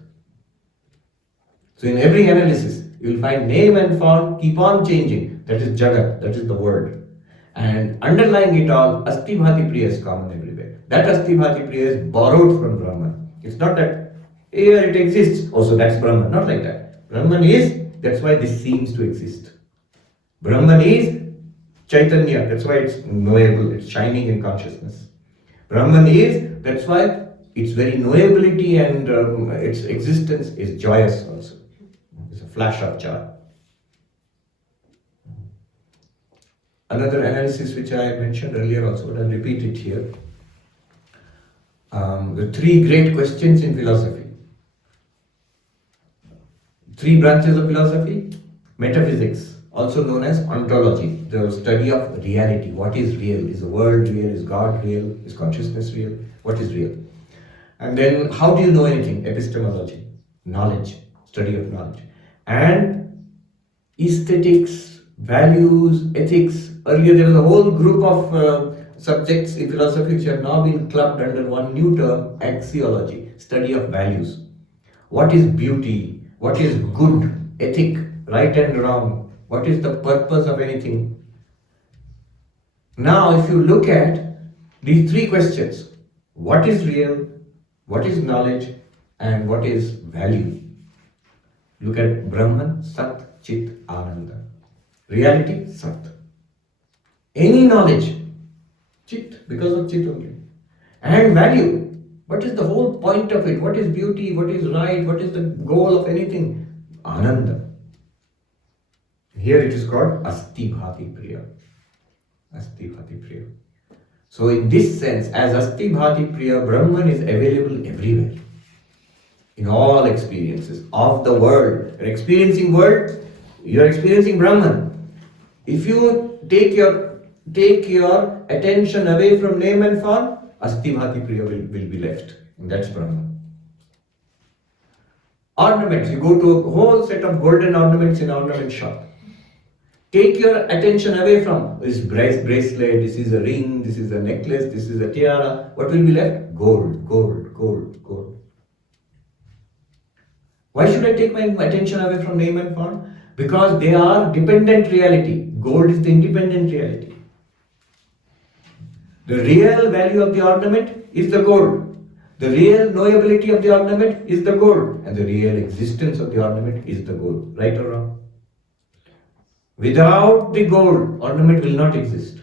So in every analysis, you will find name and form keep on changing. That is Jagat, that is the word. And underlying it all, Asti Bhati Priya is common everywhere. That Asti Bhati Priya is borrowed from Brahman. It's not that here it exists, also that's Brahman. Not like that. Brahman is, that's why this seems to exist. Brahman is Chaitanya, that's why it's knowable, it's shining in consciousness. Brahman is, that's why its very knowability and its existence is joyous also. It's a flash of joy. Another analysis which I mentioned earlier also, but I'll repeat it here. The 3 great questions in philosophy. 3 branches of philosophy. Metaphysics, also known as ontology, the study of reality. What is real? Is the world real? Is God real? Is consciousness real? What is real? And then how do you know anything? Epistemology, knowledge, study of knowledge. And aesthetics, values, ethics. Earlier there was a whole group of subjects in philosophy which have now been clubbed under one new term, axiology, study of values. What is beauty? What is good? Ethic, right and wrong? What is the purpose of anything? Now, if you look at these three questions, what is real, what is knowledge, and what is value? Look at Brahman, Sat, Chit, Ananda. Reality, Sat. Any knowledge, Chit, because of Chit only. And value, what is the whole point of it? What is beauty? What is right? What is the goal of anything? Ananda. Here it is called Asti Bhati Priya. Asti Bhati Priya. So in this sense, as Asti Bhati Priya, Brahman is available everywhere. In all experiences of the world. You're experiencing world, you're experiencing Brahman. If you take your attention away from name and form, Asti Bhati Priya will be left. And that's Brahman. Ornaments, you go to a whole set of golden ornaments in an ornament shop. Take your attention away from this bracelet, this is a ring, this is a necklace, this is a tiara. What will be left? Gold, gold, gold, gold. Why should I take my attention away from name and form? Because they are dependent reality. Gold is the independent reality. The real value of the ornament is the gold. The real knowability of the ornament is the gold. And the real existence of the ornament is the gold. Right or wrong? Without the gold, ornament will not exist.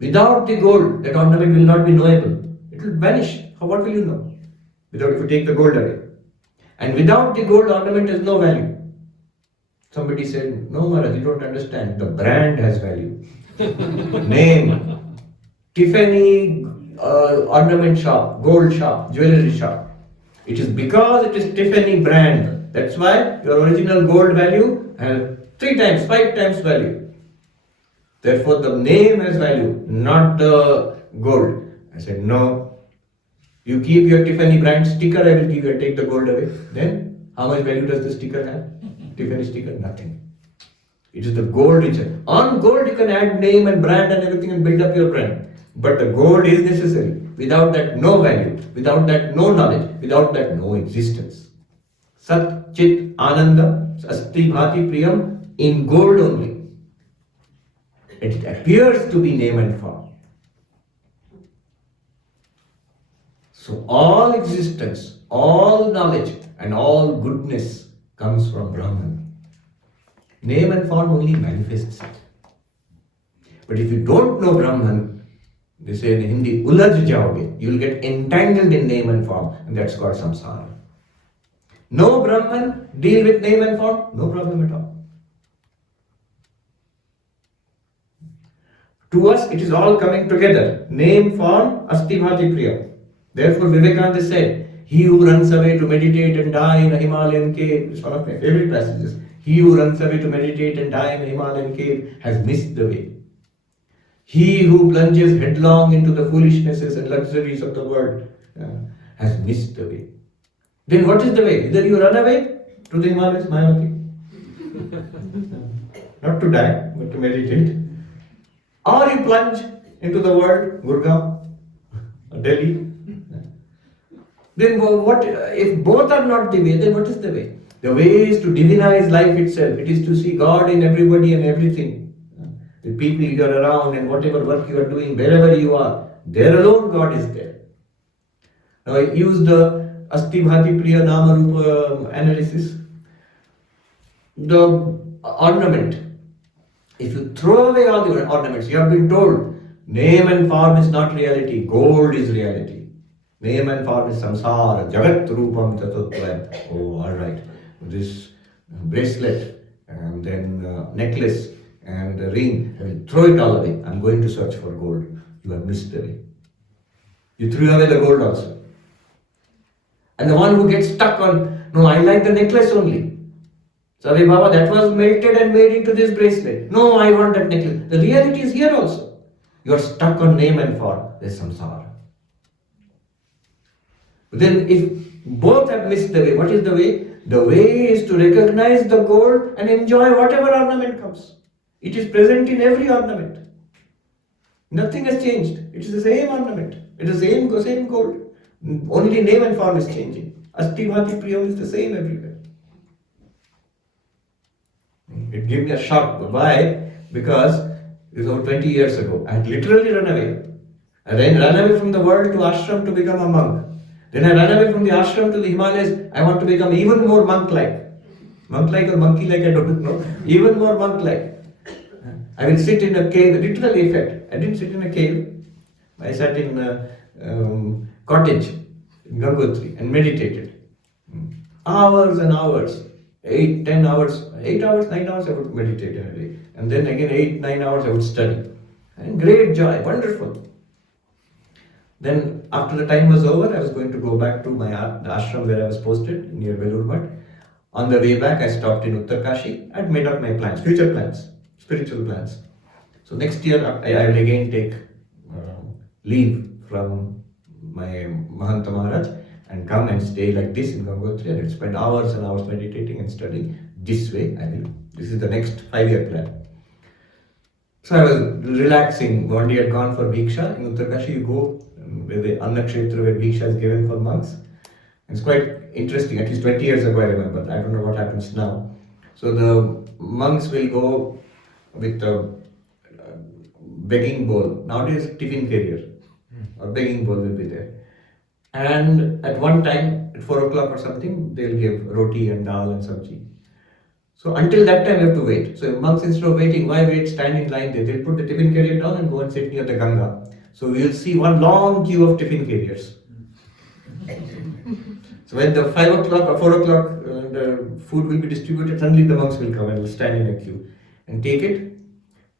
Without the gold, that ornament will not be knowable. It will vanish. What will you know? Without, if you take the gold away. And without the gold, ornament has no value. Somebody said, no Maharaj, you don't understand. The brand has value. Name. Tiffany ornament shop, gold shop, jewelry shop. It is because it is Tiffany brand. That's why your original gold value has 3 times, 5 times value. Therefore the name has value, not the gold. I said, no. You keep your Tiffany brand sticker, I will take the gold away. Then how much value does the sticker have? Tiffany sticker, nothing. It is the gold which, on gold you can add name and brand and everything and build up your brand. But the gold is necessary. Without that, no value. Without that, no knowledge. Without that, no existence. Sat, Chit, Ananda, Asti Bhati Priyam, in gold only. It appears to be name and form. So all existence, all knowledge and all goodness comes from Brahman. Name and form only manifests it. But if you don't know Brahman, they say in Hindi, ulaj jaoge. You will get entangled in name and form, and that's called samsara. No Brahman, deal with name and form, no problem at all. To us, it is all coming together. Name, form, asti bhati priya. Therefore, Vivekananda said, he who runs away to meditate and die in a Himalayan cave, it's one of my favorite passages. He who runs away to meditate and die in a Himalayan cave has missed the way. He who plunges headlong into the foolishnesses and luxuries of the world has missed the way. Then what is the way? Either you run away to the Himalayas, Mayavati, not to die, but to meditate, or you plunge into the world, Gurgaon, Delhi. Then what? If both are not the way, then what is the way? The way is to divinize life itself. It is to see God in everybody and everything. The people you are around and whatever work you are doing, wherever you are, there alone God is there. Now I use the Asti Bhati Priya Nama Rupa analysis. The ornament. If you throw away all the ornaments, you have been told, name and form is not reality, gold is reality. Name and form is samsara, jagat rupam tatutvam. Oh, alright. This bracelet and then necklace and the ring, I will throw it all away. I'm going to search for gold. You have missed the way. You threw away the gold also. And the one who gets stuck on, no, I like the necklace only. Sorry, Baba, that was melted and made into this bracelet. No, I want that necklace. The reality is here also. You are stuck on name and form. There's samsara. But then if Both have missed the way. What is the way? The way is to recognize the gold and enjoy whatever ornament comes. It is present in every ornament. Nothing has changed. It is the same ornament. It is the same gold. Only name and form is changing. Asti Bhati Priyam is the same everywhere. It gave me a shock. Why? Because it was over 20 years ago. I had literally run away. I then ran away from the world to ashram to become a monk. Then I ran away from the ashram to the Himalayas. I want to become even more monk-like. Monk-like or monkey-like, I don't know. Even more monk-like. I will sit in a cave, literally effect. I didn't sit in a cave. I sat in a cottage in Gangotri and meditated. Hours and hours. 8, 10 hours, 8 hours, 9 hours I would meditate in a day. And then again 8, 9 hours I would study. And great joy, wonderful. Then after the time was over, I was going to go back to the ashram where I was posted near Belur Math. On the way back, I stopped in Uttarkashi. I had made up my plans, future plans, spiritual plans. So next year, I will again take leave from my Mahanta Maharaj and come and stay like this in Gangotri. I will spend hours and hours meditating and studying. This way, this is the next 5-year plan. So I was relaxing. One day I had gone for Bhiksha. In Uttarkashi, you go where the Anna Kshetra where Bhiksha is given for monks. It's quite interesting. At least 20 years ago, I remember. I don't know what happens now. So the monks will go with a begging bowl. Nowadays, tiffin carrier or begging bowl will be there. And at one time, at 4 o'clock or something, they'll give roti and dal and sabji. So until that time, you have to wait. So monks, instead of waiting, why wait? Stand in line there. They'll put the tiffin carrier down and go and sit near the Ganga. So we will see one long queue of tiffin carriers. So when the 5 o'clock or 4 o'clock the food will be distributed, suddenly the monks will come and will stand in a queue and take it.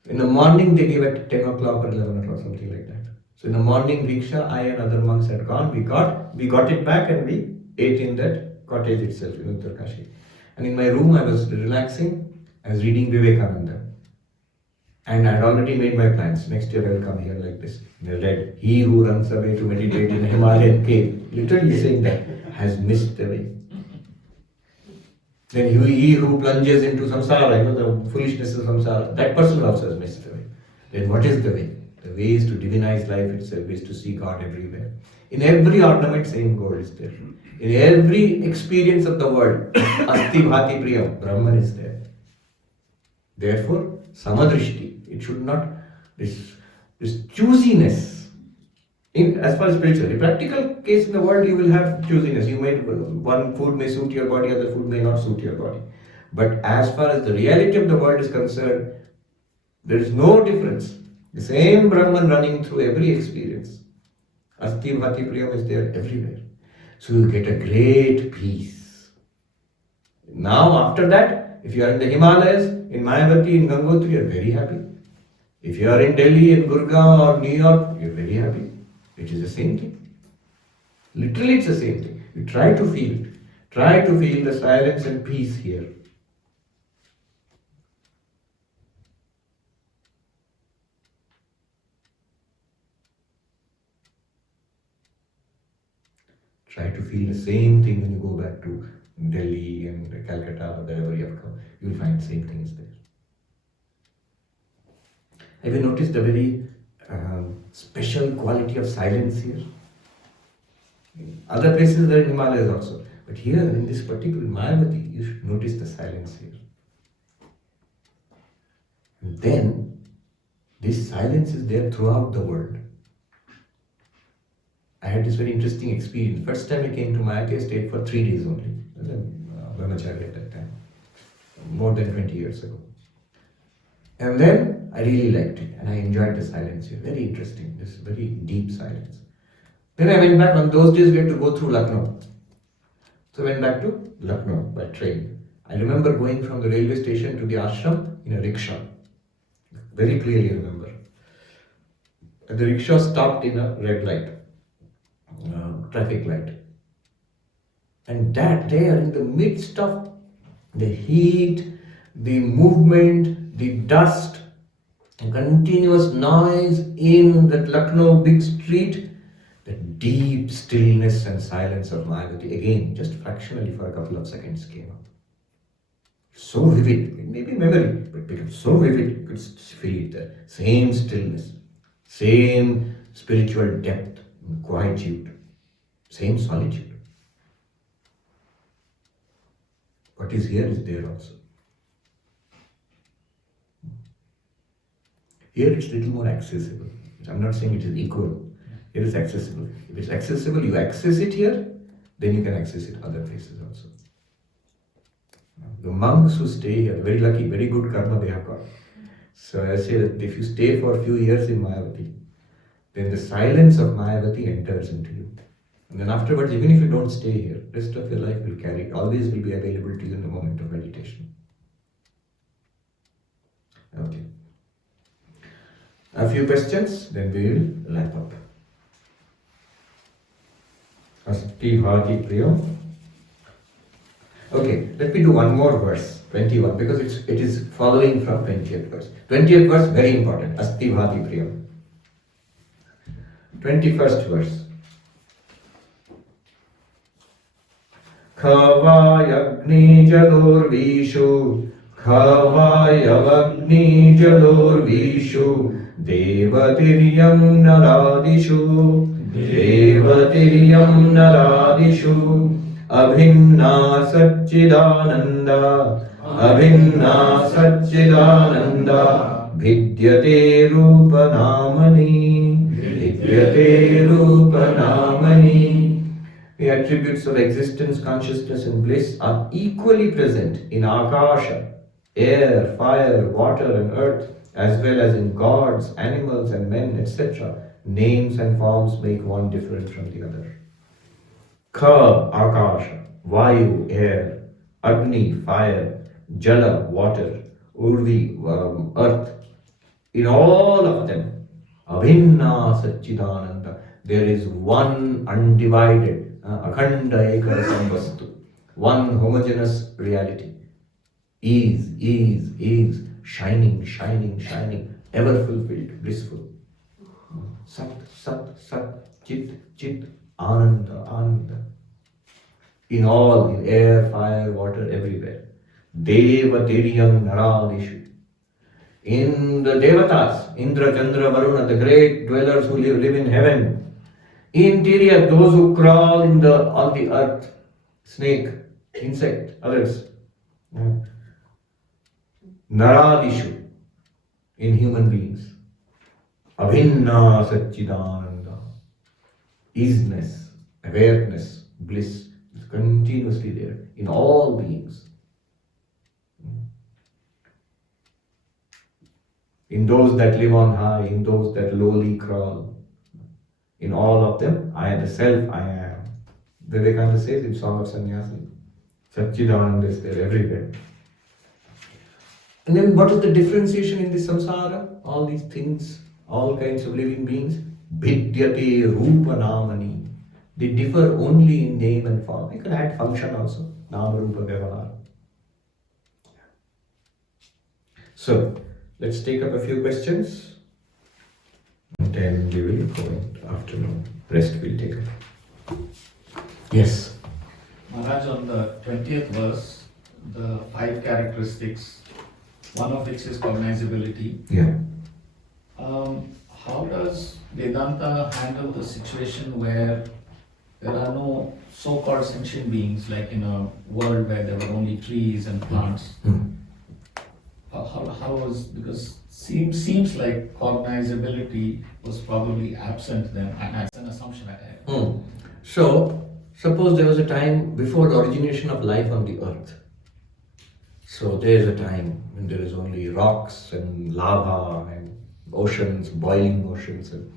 In the morning they give at 10 o'clock or 11 o'clock, something like that. So in the morning Bhiksha, I and other monks had gone, we got it back and we ate in that cottage itself in Uttarkashi. And in my room I was relaxing, I was reading Vivekananda. And I had already made my plans. Next year I will come here like this. And I read, he who runs away to meditate in a Himalayan cave, literally saying that, has missed the way. Then he who plunges into samsara, the foolishness of samsara, that person also has missed the way. Then what is the way? The way is to divinize life itself, is to see God everywhere. In every ornament, same gold is there. In every experience of the world, Asti Bhati Priyam, Brahman is there. Therefore, Samadrishti, it should not, this choosiness. As far as spiritual, in practical case in the world, you will have choosiness. One food may suit your body, other food may not suit your body. But as far as the reality of the world is concerned, there is no difference. The same Brahman running through every experience. Asti Bhati Priyam is there everywhere. So you get a great peace. Now after that, if you are in the Himalayas, in Mayavati, in Gangotri, you are very happy. If you are in Delhi, in Gurgaon or New York, you are very happy. It is the same thing. Literally it's the same thing. You try to feel it. Try to feel the silence and peace here. Try to feel the same thing when you go back to Delhi and Calcutta or wherever you have come. You will find the same thing is there. Have you noticed the very special quality of silence here? In other places there in Himalayas also. But here in this particular Mayavati, you should notice the silence here. And then this silence is there throughout the world. I had this very interesting experience. First time I came to Mayavati, I stayed for 3 days only. I was a brahmachari at that time, more than 20 years ago. And then I really liked it and I enjoyed the silence here. Very interesting, this very deep silence. Then I went back. On those days we had to go through Lucknow. So I went back to Lucknow by train. I remember going from the railway station to the ashram in a rickshaw. Very clearly remember. The rickshaw stopped in a red light. Traffic light. And that there in the midst of the heat, the movement, the dust, the continuous noise in that Lucknow big street, The deep stillness and silence of Mayavati, again, just fractionally for a couple of seconds came up. So vivid, it may be memory, but it became so vivid, you could feel it there. Same stillness, same spiritual depth, quietude, same solitude. What is here is there also. Here it's a little more accessible. I'm not saying it is equal. It is accessible. If it's accessible, you access it here, then you can access it other places also. The monks who stay here, very lucky, very good karma they have got. So I say that if you stay for a few years in Mayavati, then the silence of Mayavati enters into you. And then afterwards, even if you don't stay here, rest of your life will carry, always will be available to you in the moment of meditation. Okay. A few questions, then we will wrap up. Asti Bhati Priyam. Okay, let me do one more verse, 21, because it is following from 20th verse. 20th verse, very important. Asti Bhati Priyam. 21st verse. Khavayagni jalorvishu, Khavayavagni jalorvishu, Devatiryam naradishu, Devatiryam naradishu, Abhinna Satchidananda, Abhinna Satchidananda, Vidyate Rupanamani, Vidyate Rupanamani. The attributes of existence, consciousness and bliss are equally present in Akasha, air, fire, water and earth, as well as in gods, animals and men, etc. Names and forms make one different from the other. Ka, Akasha, Vayu, air, Agni, fire, Jala, water, Urvi, earth. In all of them, Abhinna Satchidananda, there is one undivided, Akhanda Eka Samvastu, one homogeneous reality. Is, shining, shining, shining, ever fulfilled, blissful. Sat, Sat, Sat, Chit, Chit, Ananda, Ananda. In all, in air, fire, water, everywhere. Devatiriyam Naradishu. In the Devatas, Indra, Chandra, Varuna, the great dwellers who live in heaven. Interior, those who crawl on the earth, snake, insect, others. Naradishu, in human beings. Abhinna Satchidananda, isness, awareness, bliss is continuously there in all beings. In those that live on high, in those that lowly crawl, in all of them, I am the self, I am. Vivekananda says in Song of Sannyasi, Satchidananda is there everywhere. And then what is the differentiation in the samsara? All these things, all kinds of living beings, Bhidyate Rupa Namani. They differ only in name and form. I can add function also, Nama Rupa Vyavahara. So, let's take up a few questions. And then we will go in afternoon. Rest we'll take up. Yes. Maharaj, on the 20th verse, the 5 characteristics, one of which is cognizability. Yeah. How does Vedanta handle the situation where there are no so-called sentient beings, like in a world where there were only trees and plants? How was, because seems like cognizability was probably absent then, and that's an assumption I have. So, suppose there was a time before the origination of life on the earth. So there is a time when there is only rocks and lava and oceans, boiling oceans, and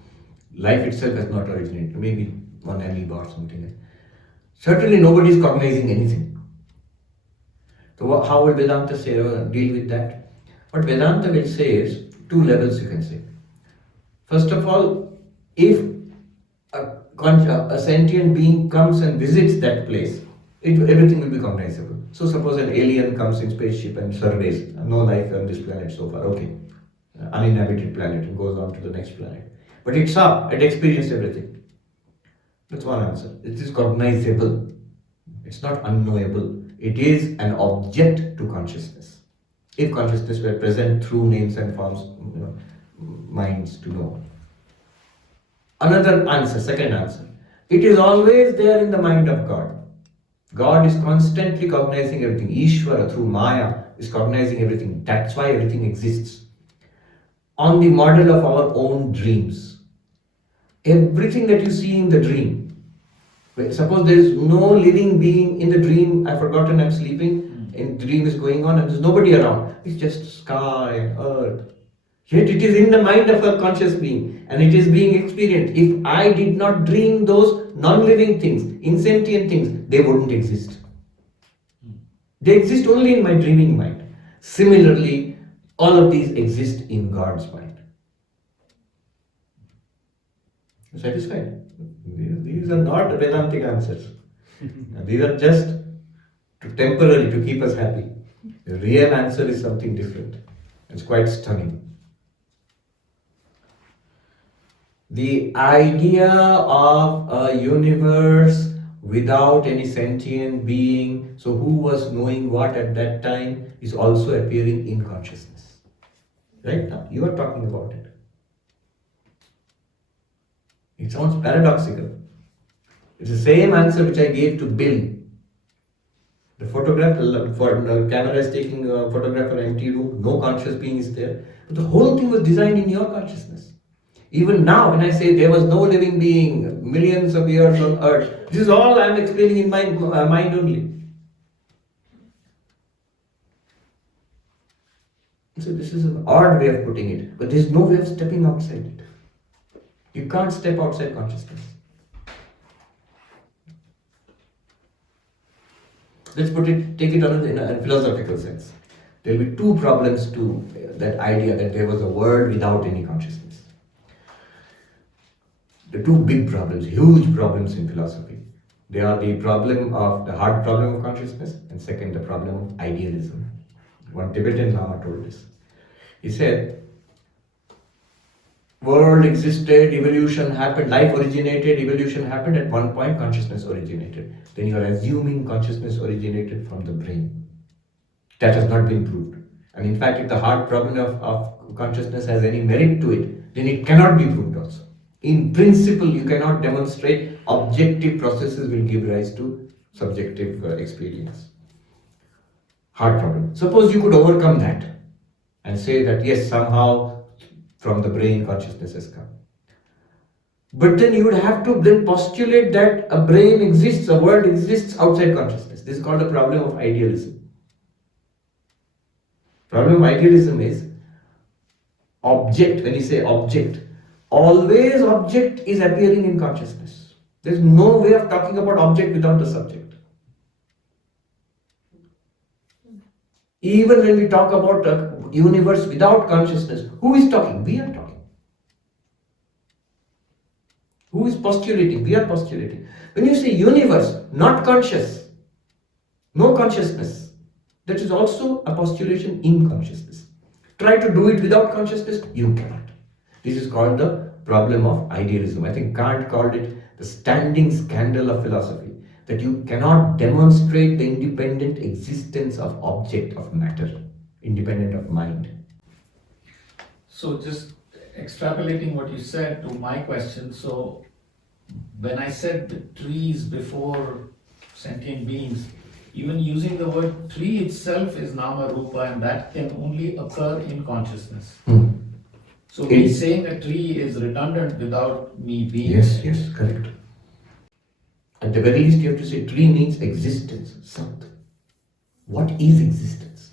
life itself has not originated. Maybe one amoeba or something. Certainly nobody is cognizing anything. So how will Vedanta say, deal with that? What Vedanta will say is, 2 levels you can say. First of all, if a sentient being comes and visits that place, everything will be cognizable. So suppose an alien comes in spaceship and surveys, no life on this planet so far, okay. Uninhabited planet, and goes on to the next planet. But it saw, it experienced everything. That's one answer. It is cognizable. It's not unknowable. It is an object to consciousness. If consciousness were present through names and forms, minds to know. Another answer, second answer. It is always there in the mind of God. God is constantly cognizing everything. Ishvara through Maya is cognizing everything. That's why everything exists. On the model of our own dreams. Everything that you see in the dream, suppose there is no living being in the dream, I've forgotten I'm sleeping, and the dream is going on and there's nobody around. It's just sky and earth. Yet it is in the mind of a conscious being and it is being experienced. If I did not dream those non-living things, insentient things, they wouldn't exist. They exist only in my dreaming mind. Similarly, all of these exist in God's mind. Satisfied? These are not Vedantic answers. These are just temporary to keep us happy. The real answer is something different. It's quite stunning. The idea of a universe without any sentient being, so who was knowing what at that time, is also appearing in consciousness. Right now, you are talking about it. It sounds paradoxical. It's the same answer which I gave to Bill. The photograph, the camera is taking a photograph of an empty room, no conscious being is there. But the whole thing was designed in your consciousness. Even now, when I say there was no living being, millions of years on earth, this is all I am explaining in my mind only. So this is an odd way of putting it, but there is no way of stepping outside it. You can't step outside consciousness. Let's take it in a philosophical sense. There will be two problems to that idea that there was a world without any consciousness. The two big problems, huge problems in philosophy. They are the hard problem of consciousness, and second, the problem of idealism. One Tibetan Lama told this. He said, world existed, evolution happened, life originated, evolution happened, at one point consciousness originated. Then you are assuming consciousness originated from the brain. That has not been proved. And in fact, if the hard problem of consciousness has any merit to it, then it cannot be proved also. In principle, you cannot demonstrate objective processes will give rise to subjective experience. Hard problem. Suppose you could overcome that and say that yes, somehow from the brain consciousness has come. But then you would have to then postulate that a brain exists, a world exists outside consciousness. This is called the problem of idealism. Problem of idealism is object. When you say object, always object is appearing in consciousness. There is no way of talking about object without the subject. Even when we talk about a universe without consciousness, who is talking? We are talking. Who is postulating? We are postulating. When you say universe, not conscious, no consciousness, that is also a postulation in consciousness. Try to do it without consciousness, you cannot. This is called the problem of idealism. I think Kant called it the standing scandal of philosophy, that you cannot demonstrate the independent existence of object, of matter, independent of mind. So just extrapolating what you said to my question, so when I said the trees before sentient beings, even using the word tree itself is nama rupa, and that can only occur in consciousness. So me saying a tree is redundant without me being. Yes, correct. At the very least, you have to say tree means existence, sat. What is existence?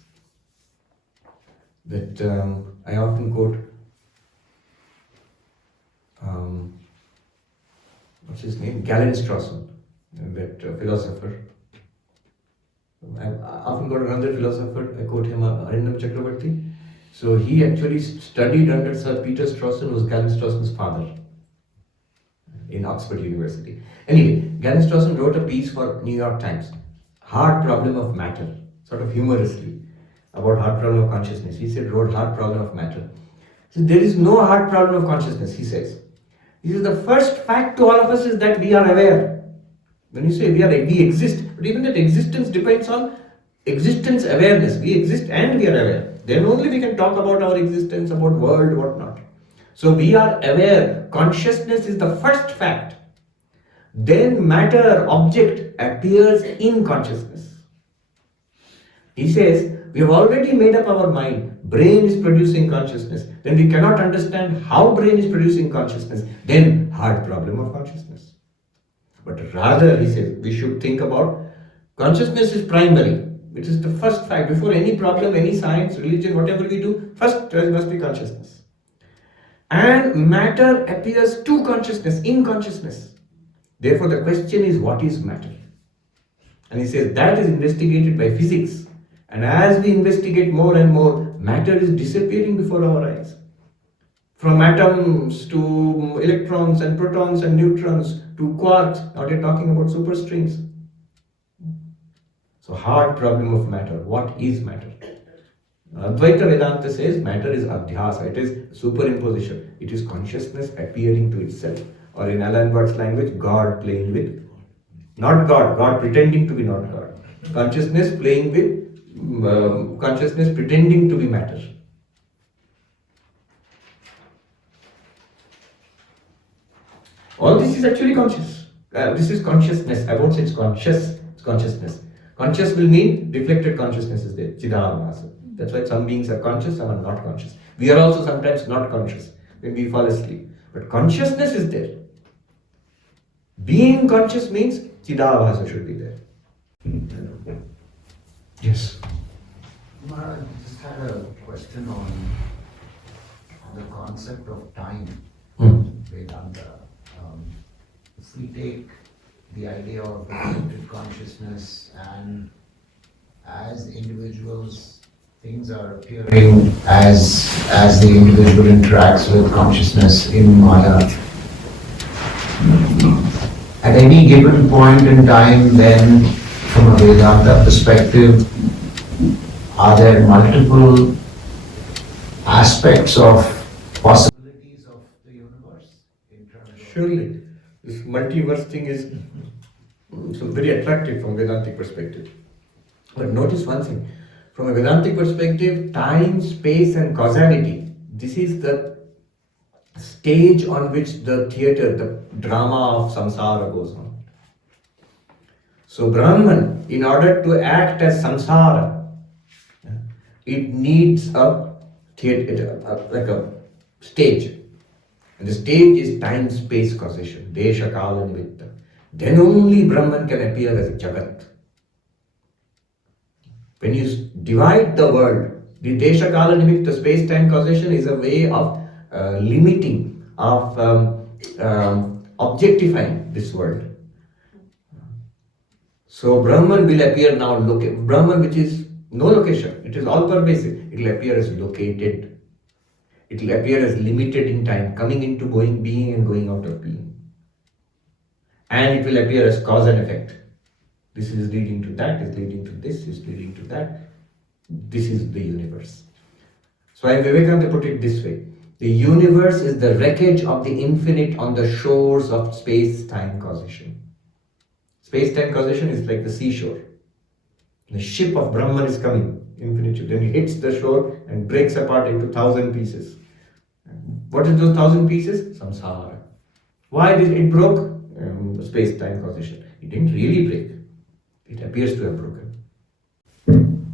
That I often quote, what's his name? Strawson, that philosopher. I often quote another philosopher, I quote him, Arindam Chakravarti. So he actually studied under Sir Peter Strawson, who was Strawson's father in Oxford University. Anyway, Strawson wrote a piece for New York Times, Hard Problem of Matter, sort of humorously, about hard problem of consciousness. He wrote hard problem of matter. So there is no hard problem of consciousness, he says. This is the first fact to all of us is that we are aware. When you say we exist, but even that existence depends on existence awareness. We exist and we are aware. Then only we can talk about our existence, about world, whatnot. So we are aware. Consciousness is the first fact. Then matter, object appears in consciousness. He says, we have already made up our mind. Brain is producing consciousness. Then we cannot understand how brain is producing consciousness. Then hard problem of consciousness. But rather, he says, we should think about consciousness is primary. It is the first fact. Before any problem, any science, religion, whatever we do, first there must be consciousness. And matter appears to consciousness, in consciousness. Therefore, the question is, what is matter? And he says that is investigated by physics. And as we investigate more and more, matter is disappearing before our eyes. From atoms to electrons and protons and neutrons to quarks. Now they're talking about superstrings. So hard problem of matter. What is matter? Advaita Vedanta says matter is adhyasa. It is superimposition. It is consciousness appearing to itself. Or in Alan Watts' language, God playing with, not God, God pretending to be not God. Consciousness playing with, consciousness pretending to be matter. All this is actually conscious. This is consciousness. I won't say it's conscious, it's consciousness. Conscious will mean reflected consciousness is there. Chidamasa. That's why some beings are conscious, some are not conscious. We are also sometimes not conscious when we fall asleep. But consciousness is there. Being conscious means Chidabhasa should be there. Yes. Maharaj, I just had a question on the concept of time, Vedanta. If we take the idea of reflected consciousness and as individuals, things are appearing as the individual interacts with consciousness in Maya. At any given point in time, then, from a Vedanta perspective, are there multiple aspects of possibilities of the universe in terms of... Surely. This multiverse thing is so very attractive from Vedantic perspective. But notice one thing. From a Vedantic perspective, time, space and causality, this is the stage on which the theatre, the drama of samsara goes on. So Brahman, in order to act as samsara, it needs a theatre, like a stage. And the stage is time-space causation, desha kala nimitta. Then only Brahman can appear as a Jagat. When you divide the world, the desha kala nimitta, space-time causation is a way of limiting, of objectifying this world. So Brahman will appear now, Brahman which is no location, it is all pervasive, it will appear as located. It will appear as limited in time, coming into being and going out of being. And it will appear as cause and effect. This is leading to that, is leading to this, is leading to that. This is the universe. Swami Vivekananda put it this way. The universe is the wreckage of the infinite on the shores of space-time causation. Space-time causation is like the seashore. The ship of Brahman is coming, infinite. Then it hits the shore and breaks apart into 1,000 pieces. What is those 1,000 pieces? Samsara. Why did it broke? Space-time causation. It didn't really break. It appears to have broken.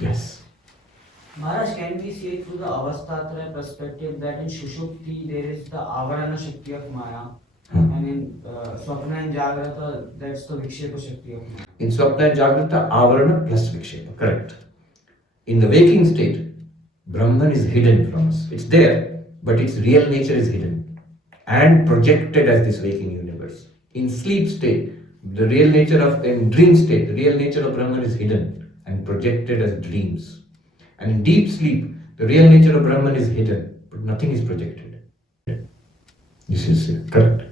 Yes. Maharaj, can we see it through the Avastatra perspective that in Shushupti there is the Avarana Shakti of Maya, and in Swapna and Jagrata that's the Vikshepa Shakti of Maya? In Swapna and Jagrata, Avarana plus Vikshepa, correct. In the waking state, Brahman is hidden from us. It's there, but its real nature is hidden and projected as this waking universe. In sleep state, the real nature of, in dream state, the real nature of Brahman is hidden and projected as dreams. And in deep sleep, the real nature of Brahman is hidden, but nothing is projected. This is correct.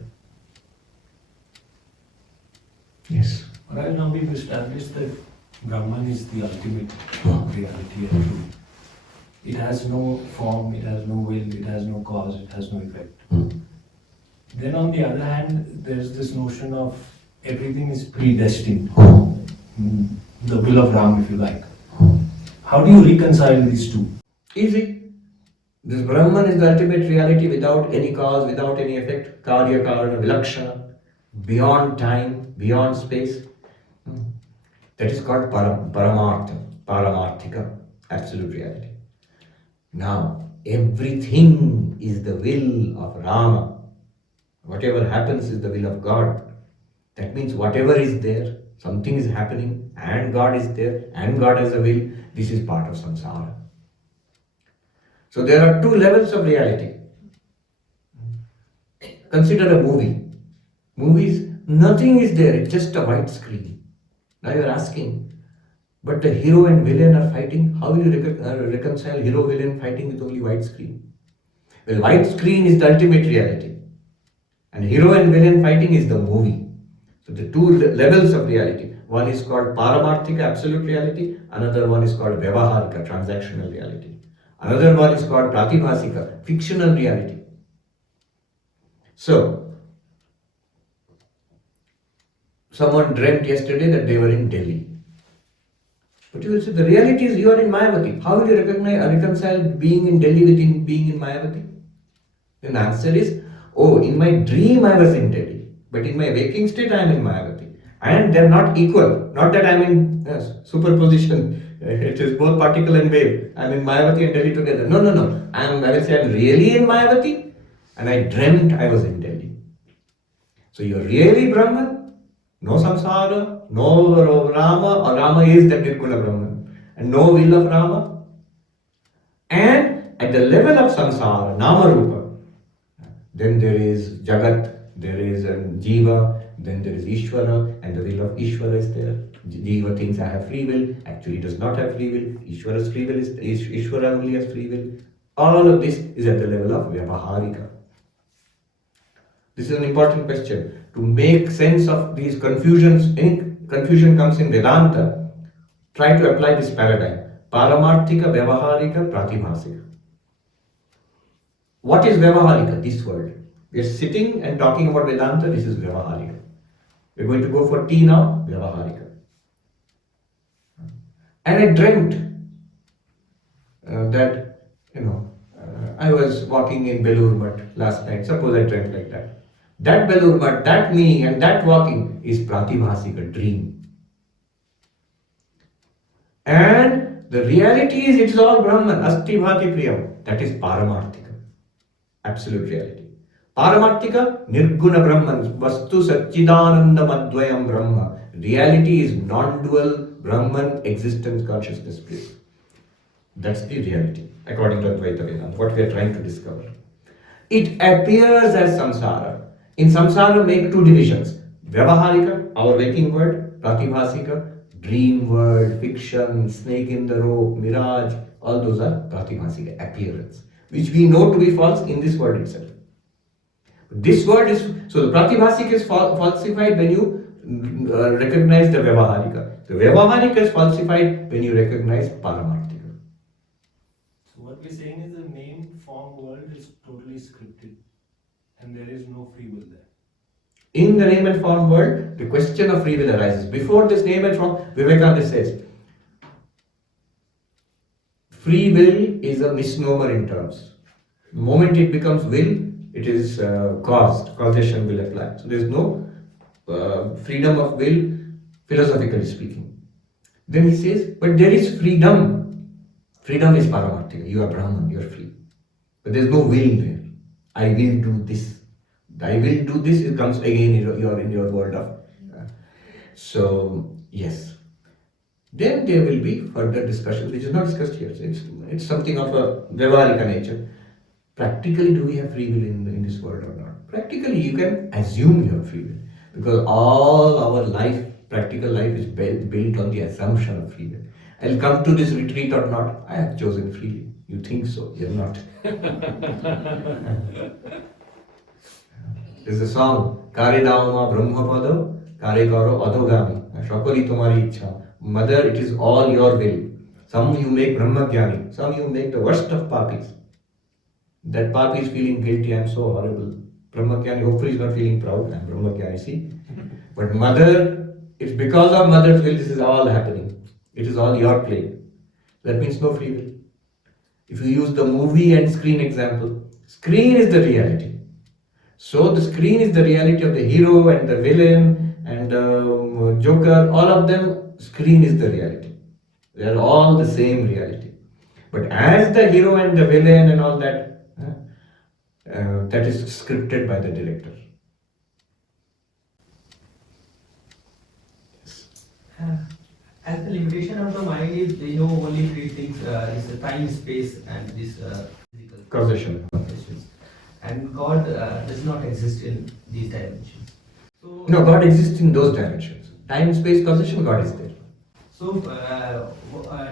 Yes. Right now we've established that Brahman is the ultimate reality and truth. it has no form, it has no will, it has no cause, it has no effect. Then on the other hand, there's this notion of everything is predestined. The will of Ram, if you like. How do you reconcile these two? Easy. This Brahman is the ultimate reality without any cause, without any effect. Karya, Karana, Vilakshana, beyond time, beyond space. That is called Paramartha, Paramarthika, absolute reality. Now, everything is the will of Rama. Whatever happens is the will of God. That means whatever is there, something is happening, and God is there, and God has a will. This is part of samsara. So there are two levels of reality. Consider a movie. Movies, nothing is there, it's just a white screen. Now you are asking, but the hero and villain are fighting. How will you reconcile hero-villain fighting with only white screen? Well, white screen is the ultimate reality. And hero and villain fighting is the movie. So the two levels of reality. One is called Paramarthika, absolute reality. Another one is called Vyavaharika, transactional reality. Another one is called Pratibhasika, fictional reality. So, someone dreamt yesterday that they were in Delhi. But you will say, the reality is you are in Mayavati. How will you reconcile being in Delhi with being in Mayavati? Then the answer is, oh, in my dream I was in Delhi, but in my waking state I am in Mayavati. And they are not equal. Not that I am in superposition. It is both particle and wave. I am in Mayavati and Delhi together. No. I will say I am really in Mayavati and I dreamt I was in Delhi. So you are really Brahman, no samsara, no Rama, or Rama is that Nirguna Brahman, and no will of Rama. And at the level of samsara, Nama Rupa, then there is Jagat, there is Jiva, then there is Ishvara, and the will of Ishvara is there. Jiva thinks I have free will, actually does not have free will. Ishvara's free will is Ishvara only has free will. All of this is at the level of Vyavaharika. This is an important question. To make sense of these confusions, any confusion comes in Vedanta, try to apply this paradigm. Paramarthika, Vyavaharika, Pratibhasika. What is Vyavaharika? This world. We are sitting and talking about Vedanta, this is Vyavaharika. We are going to go for tea now, Vyavaharika. And I dreamt that, I was walking in Belur Math last night. Suppose I dreamt like that. That Belur Math, that me and that walking is Pratibhasika, dream. And the reality is it is all Brahman, Asti Bhati Priyam. That is Paramarthika, absolute reality. Paramarthika, Nirguna Brahman, Vastu Satchidananda Madvayam Brahma. Reality is non-dual Brahman, existence, consciousness, bliss. That's the reality, according to Advaita Vedanta, what we are trying to discover. It appears as samsara. In samsara, make two divisions. Vyavaharika, our waking world, Pratibhasika, dream world, fiction, snake in the rope, mirage, all those are Pratibhasika, appearance, which we know to be false in this world itself. This world is, so the Pratibhasika is falsified when you recognize the Vyavaharika. The Vyavaharika is falsified when you recognize Paramarthika. So what we're saying is the name form world is totally scripted and there is no free will there. In the name and form world, the question of free will arises. Before this name and form, Vivekananda says, free will is a misnomer in terms. The moment it becomes will, it is caused. Causation will apply. So there is no freedom of will, philosophically speaking. Then he says, but there is freedom. Freedom is Paramarthika. You are Brahman, you are free. But there is no will there. I will do this. I will do this, it comes again, you are in your world of. So, yes. Then there will be further discussion, which is not discussed here. It's something of a Vyavaharika nature. Practically, do we have free will in this world or not? Practically, you can assume you have free will. Because all our life, practical life is built on the assumption of free will. I'll come to this retreat or not, I have chosen freely. You think so, you're not. There's a song, Kare Dama Brahma Pada, Kare Karo Adhogami. Shakali Tumari Ichha. Mother, it is all your will. Some you make Brahmagyani, some you make the worst of papis. That papi is feeling guilty, I am so horrible. Brahmagyani hopefully is not feeling proud, I am Brahmagyani, see. But mother, it's because of mother's will this is all happening. It is all your play. That means no free will. If you use the movie and screen example, screen is the reality. So the screen is the reality of the hero and the villain and the joker, all of them, screen is the reality. They are all the same reality. But as the hero and the villain and all that, that is scripted by the director. As the limitation of the mind is, they know only three things, is the time, space, and this physical Causation. questions. And God does not exist in these dimensions. So, No, God exists in those dimensions. Time, space, causation, God is there. So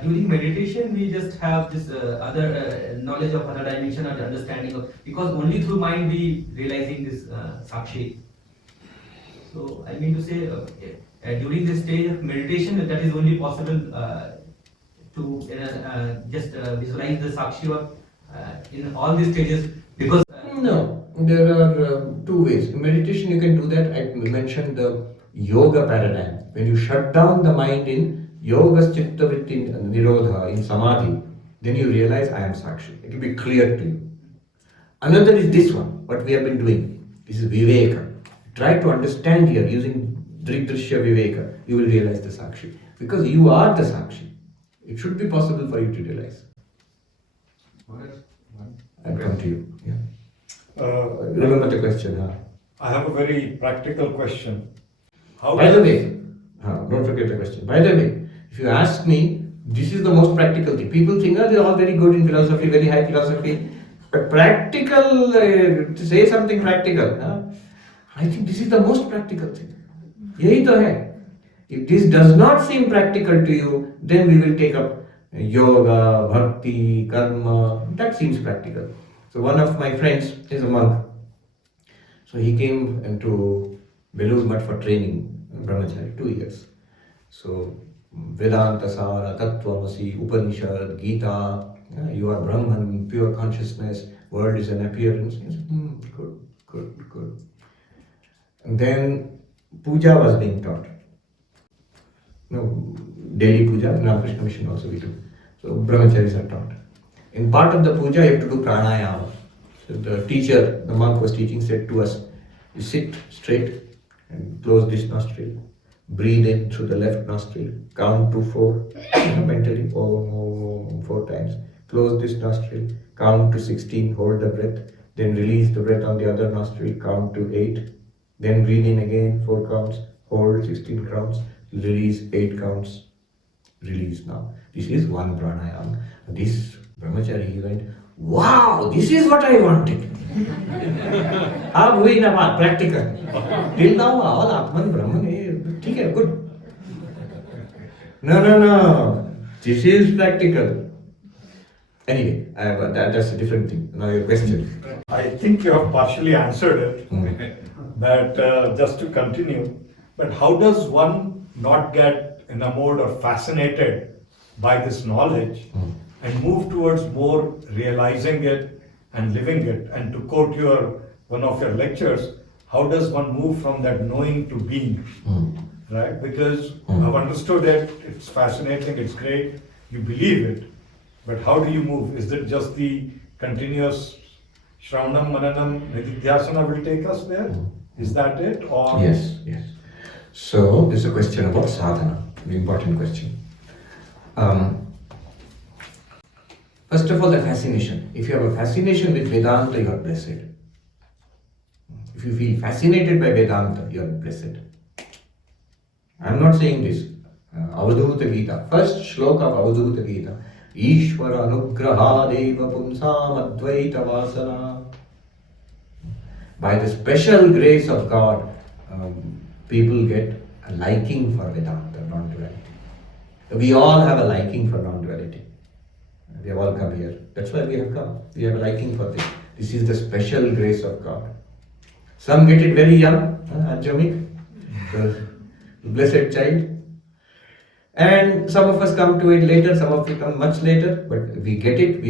during meditation, we just have this other knowledge of other dimension or understanding of, because only through mind we realizing this sakshi. So I mean to say, during this stage of meditation, that is only possible to just visualize the sakshi or in all these stages, because No, there are two ways. In meditation, you can do that. I mentioned the yoga paradigm. When you shut down the mind in yoga, chitta vritti, nirodha, in samadhi, then you realize I am sakshi. It will be clear to you. Another is this one, what we have been doing. This is Viveka. Try to understand here using Drig Drishya Viveka. You will realize the sakshi. Because you are the sakshi. It should be possible for you to realize. I'll come to you. Yeah. Remember the question, huh? I have a very practical question. By the way, don't forget the question. By the way, if you ask me, this is the most practical thing. People think, they're all very good in philosophy, very high philosophy. But practical, to say something practical, I think this is the most practical thing. Yahi to hai. If this does not seem practical to you, then we will take up yoga, bhakti, karma. That seems practical. So one of my friends is a monk. So he came into Belur Mutt for training, brahmachari, 2 years. So Vedanta, Sara, Tattvamasi, Upanishad, Gita, you are Brahman, pure consciousness, world is an appearance. He said, good. And then puja was being taught. Daily puja, in Ramakrishna mission also we do. So brahmacharis are taught. In part of the puja, you have to do pranayama. So the teacher, the monk was teaching, said to us, you sit straight and close this nostril, breathe in through the left nostril, count to 4, mentally, Om, 4 times, close this nostril, count to 16, hold the breath, then release the breath on the other nostril, count to 8, then breathe in again, 4 counts, hold 16 counts, release 8 counts, release now. This is one pranayama. This brahmachari, he went, wow, this is what I wanted. Ab hui na baat, practical. Till now, all Atman, Brahman, theek hai, good. No. This is practical. Anyway, that's a different thing. Now your question. I think you have partially answered it. But just to continue, but how does one not get in a mode or fascinated by this knowledge and move towards more realizing it and living it? And to quote one of your lectures, how does one move from that knowing to being? Right? Because I've understood it, it's fascinating, it's great, you believe it, but how do you move? Is it just the continuous Shravanam, Mananam, Nididhyasana will take us there? Is that it? Or Yes. So, this is a question about sadhana, an important question. First of all, the fascination. If you have a fascination with Vedanta, you are blessed. If you feel fascinated by Vedanta, you are blessed. I am not saying this. Avadhuta Gita, first shloka of Avadhuta Gita. Ishvara anugrahadeva punsam advaita vasana. By the special grace of God, people get a liking for Vedanta, non-duality. We all have a liking for non-duality. We have all come here. That's why we have come. We have a liking for this. This is the special grace of God. Some get it very young, Ajamik, the blessed child. And some of us come to it later, some of it come much later, but we get it,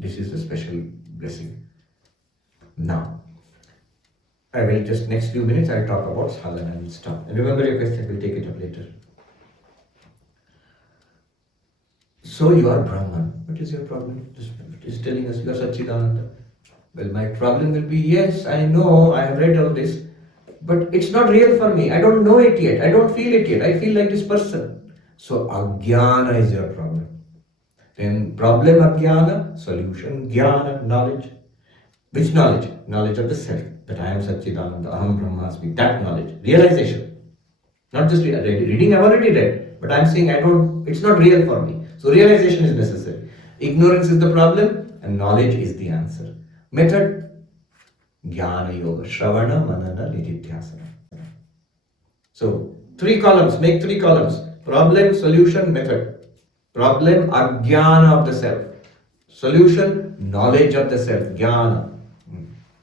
this is a special blessing. Now, I will just next few minutes I'll talk about sadhana and stop. And remember your question, we'll take it up later. So you are Brahman. What is your problem? It is telling us you are Satchidananda. Well, my problem will be, yes, I know, I have read all this, but it's not real for me. I don't know it yet. I don't feel it yet. I feel like this person. So ajnana is your problem. Then problem ajnana, solution jnana, knowledge. Which knowledge? Knowledge of the self. That I am Satchidananda, Aham Brahmasmi. That knowledge. Realization. Not just reading, I've already read. But I'm saying it's not real for me. So realization is necessary. Ignorance is the problem and knowledge is the answer. Method? Jnana Yoga. Shravana, Manana, Nididhyasana. So, 3 columns. Make 3 columns. Problem, solution, method. Problem, ajnana of the self. Solution, knowledge of the self. Jnana.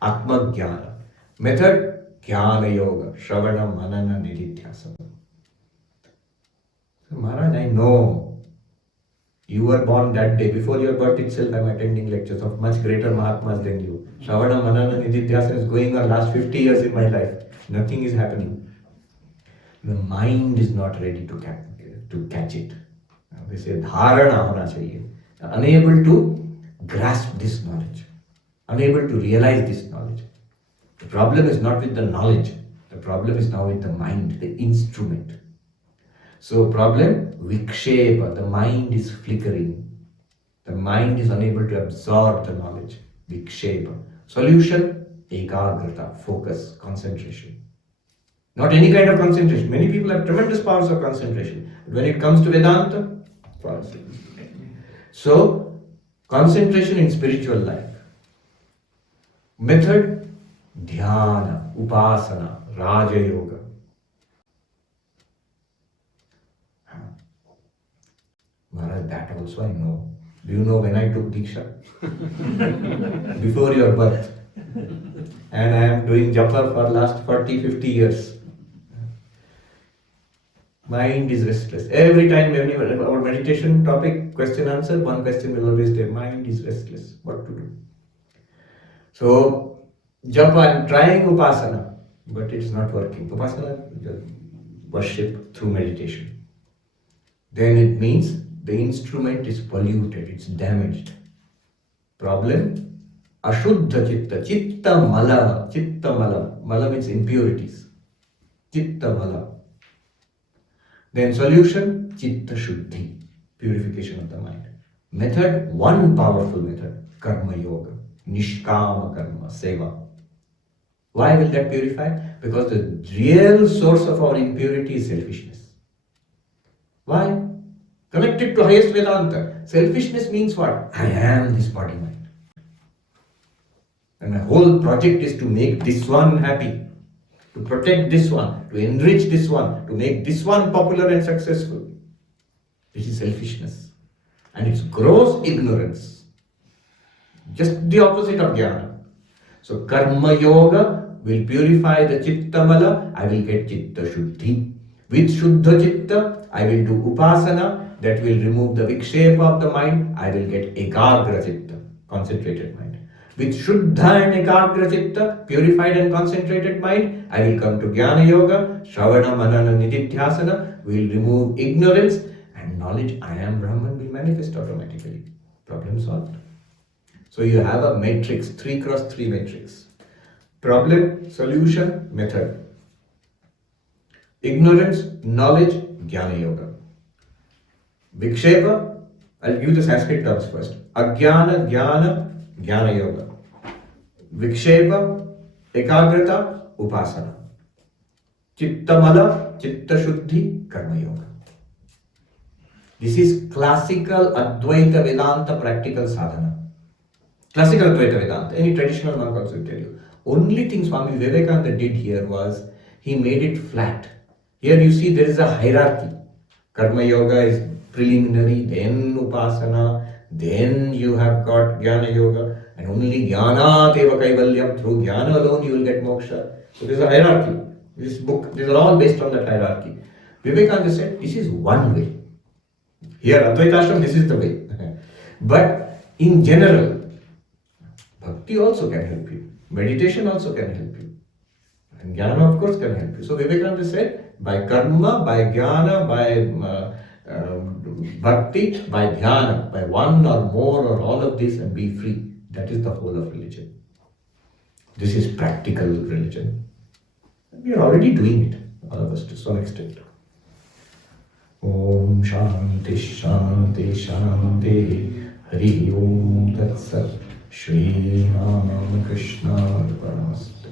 Atma Jnana. Method, Jnana Yoga. Shravana, Manana, Nididhyasana. So, Maharaj, I know. You were born that day. Before your birth itself, I am attending lectures of much greater Mahatmas than you. Shravana, Manana, Nididhyasana is going on last 50 years in my life. Nothing is happening. The mind is not ready to catch it. They say dharana hona chahiye. Unable to grasp this knowledge. Unable to realize this knowledge. The problem is not with the knowledge. The problem is now with the mind, the instrument. So problem, vikshepa, the mind is flickering. The mind is unable to absorb the knowledge, vikshepa. Solution, ekagrata, focus, concentration. Not any kind of concentration. Many people have tremendous powers of concentration. But when it comes to Vedanta, false. So, concentration in spiritual life. Method, dhyana, upasana, raja yoga. Maharaj, that also I know. Do you know when I took Diksha? Before your birth. And I am doing japa for last 40-50 years. Mind is restless. Every time our meditation topic, question answer, one question will always say, mind is restless. What to do? So, japa, I am trying upasana, but it's not working. Upasana, worship through meditation. Then it means the instrument is polluted, it's damaged. Problem? Ashuddha chitta, chitta mala. Mala means impurities. Chitta mala. Then solution, chitta shuddhi, purification of the mind. Method, one powerful method, karma yoga, nishkama karma, seva. Why will that purify? Because the real source of our impurity is selfishness. Why? Connected to highest Vedanta. Selfishness means what? I am this body mind. And my whole project is to make this one happy, to protect this one, to enrich this one, to make this one popular and successful. This is selfishness. And it's gross ignorance. Just the opposite of jnana. So karma yoga will purify the chitta mala, I will get chitta shuddhi. With shuddha chitta, I will do upasana, that will remove the vikshepa of the mind, I will get ekagra chitta, concentrated mind. With shuddha and ekagra chitta, purified and concentrated mind, I will come to jnana yoga, shravana, manana, nididhyasana, will remove ignorance, and knowledge I am Brahman will manifest automatically. Problem solved. So you have a matrix, 3x3 matrix. Problem, solution, method. Ignorance, knowledge, jnana yoga. Vikshepa, I'll give the Sanskrit terms first. Ajnana, jnana, jnana yoga. Vikshepa, ekagrata, upasana. Chitta mala, chitta shuddhi, karma yoga. This is classical Advaita Vedanta practical sadhana. Classical Advaita Vedanta, any traditional monk also will tell you. Only thing Swami Vivekananda did here was, he made it flat. Here you see there is a hierarchy. Karma yoga is preliminary, then upasana, then you have got jnana yoga, and only jnana teva kaivalyam, through jnana alone you will get moksha. So there is a hierarchy. This book, these are all based on that hierarchy. Vivekananda said, this is one way. Here, Advaita Ashrama, this is the way. But in general, bhakti also can help you. Meditation also can help you. And jnana, of course, can help you. So Vivekananda said, by karma, by jnana, by bhakti, by dhyana, by one or more or all of this, and be free. That is the whole of religion. This is practical religion. We are already doing it, all of us, to some extent. Om Shanti Shanti Shanti Hari Om Tat Sat Sri Ramakrishna Arpanamastu.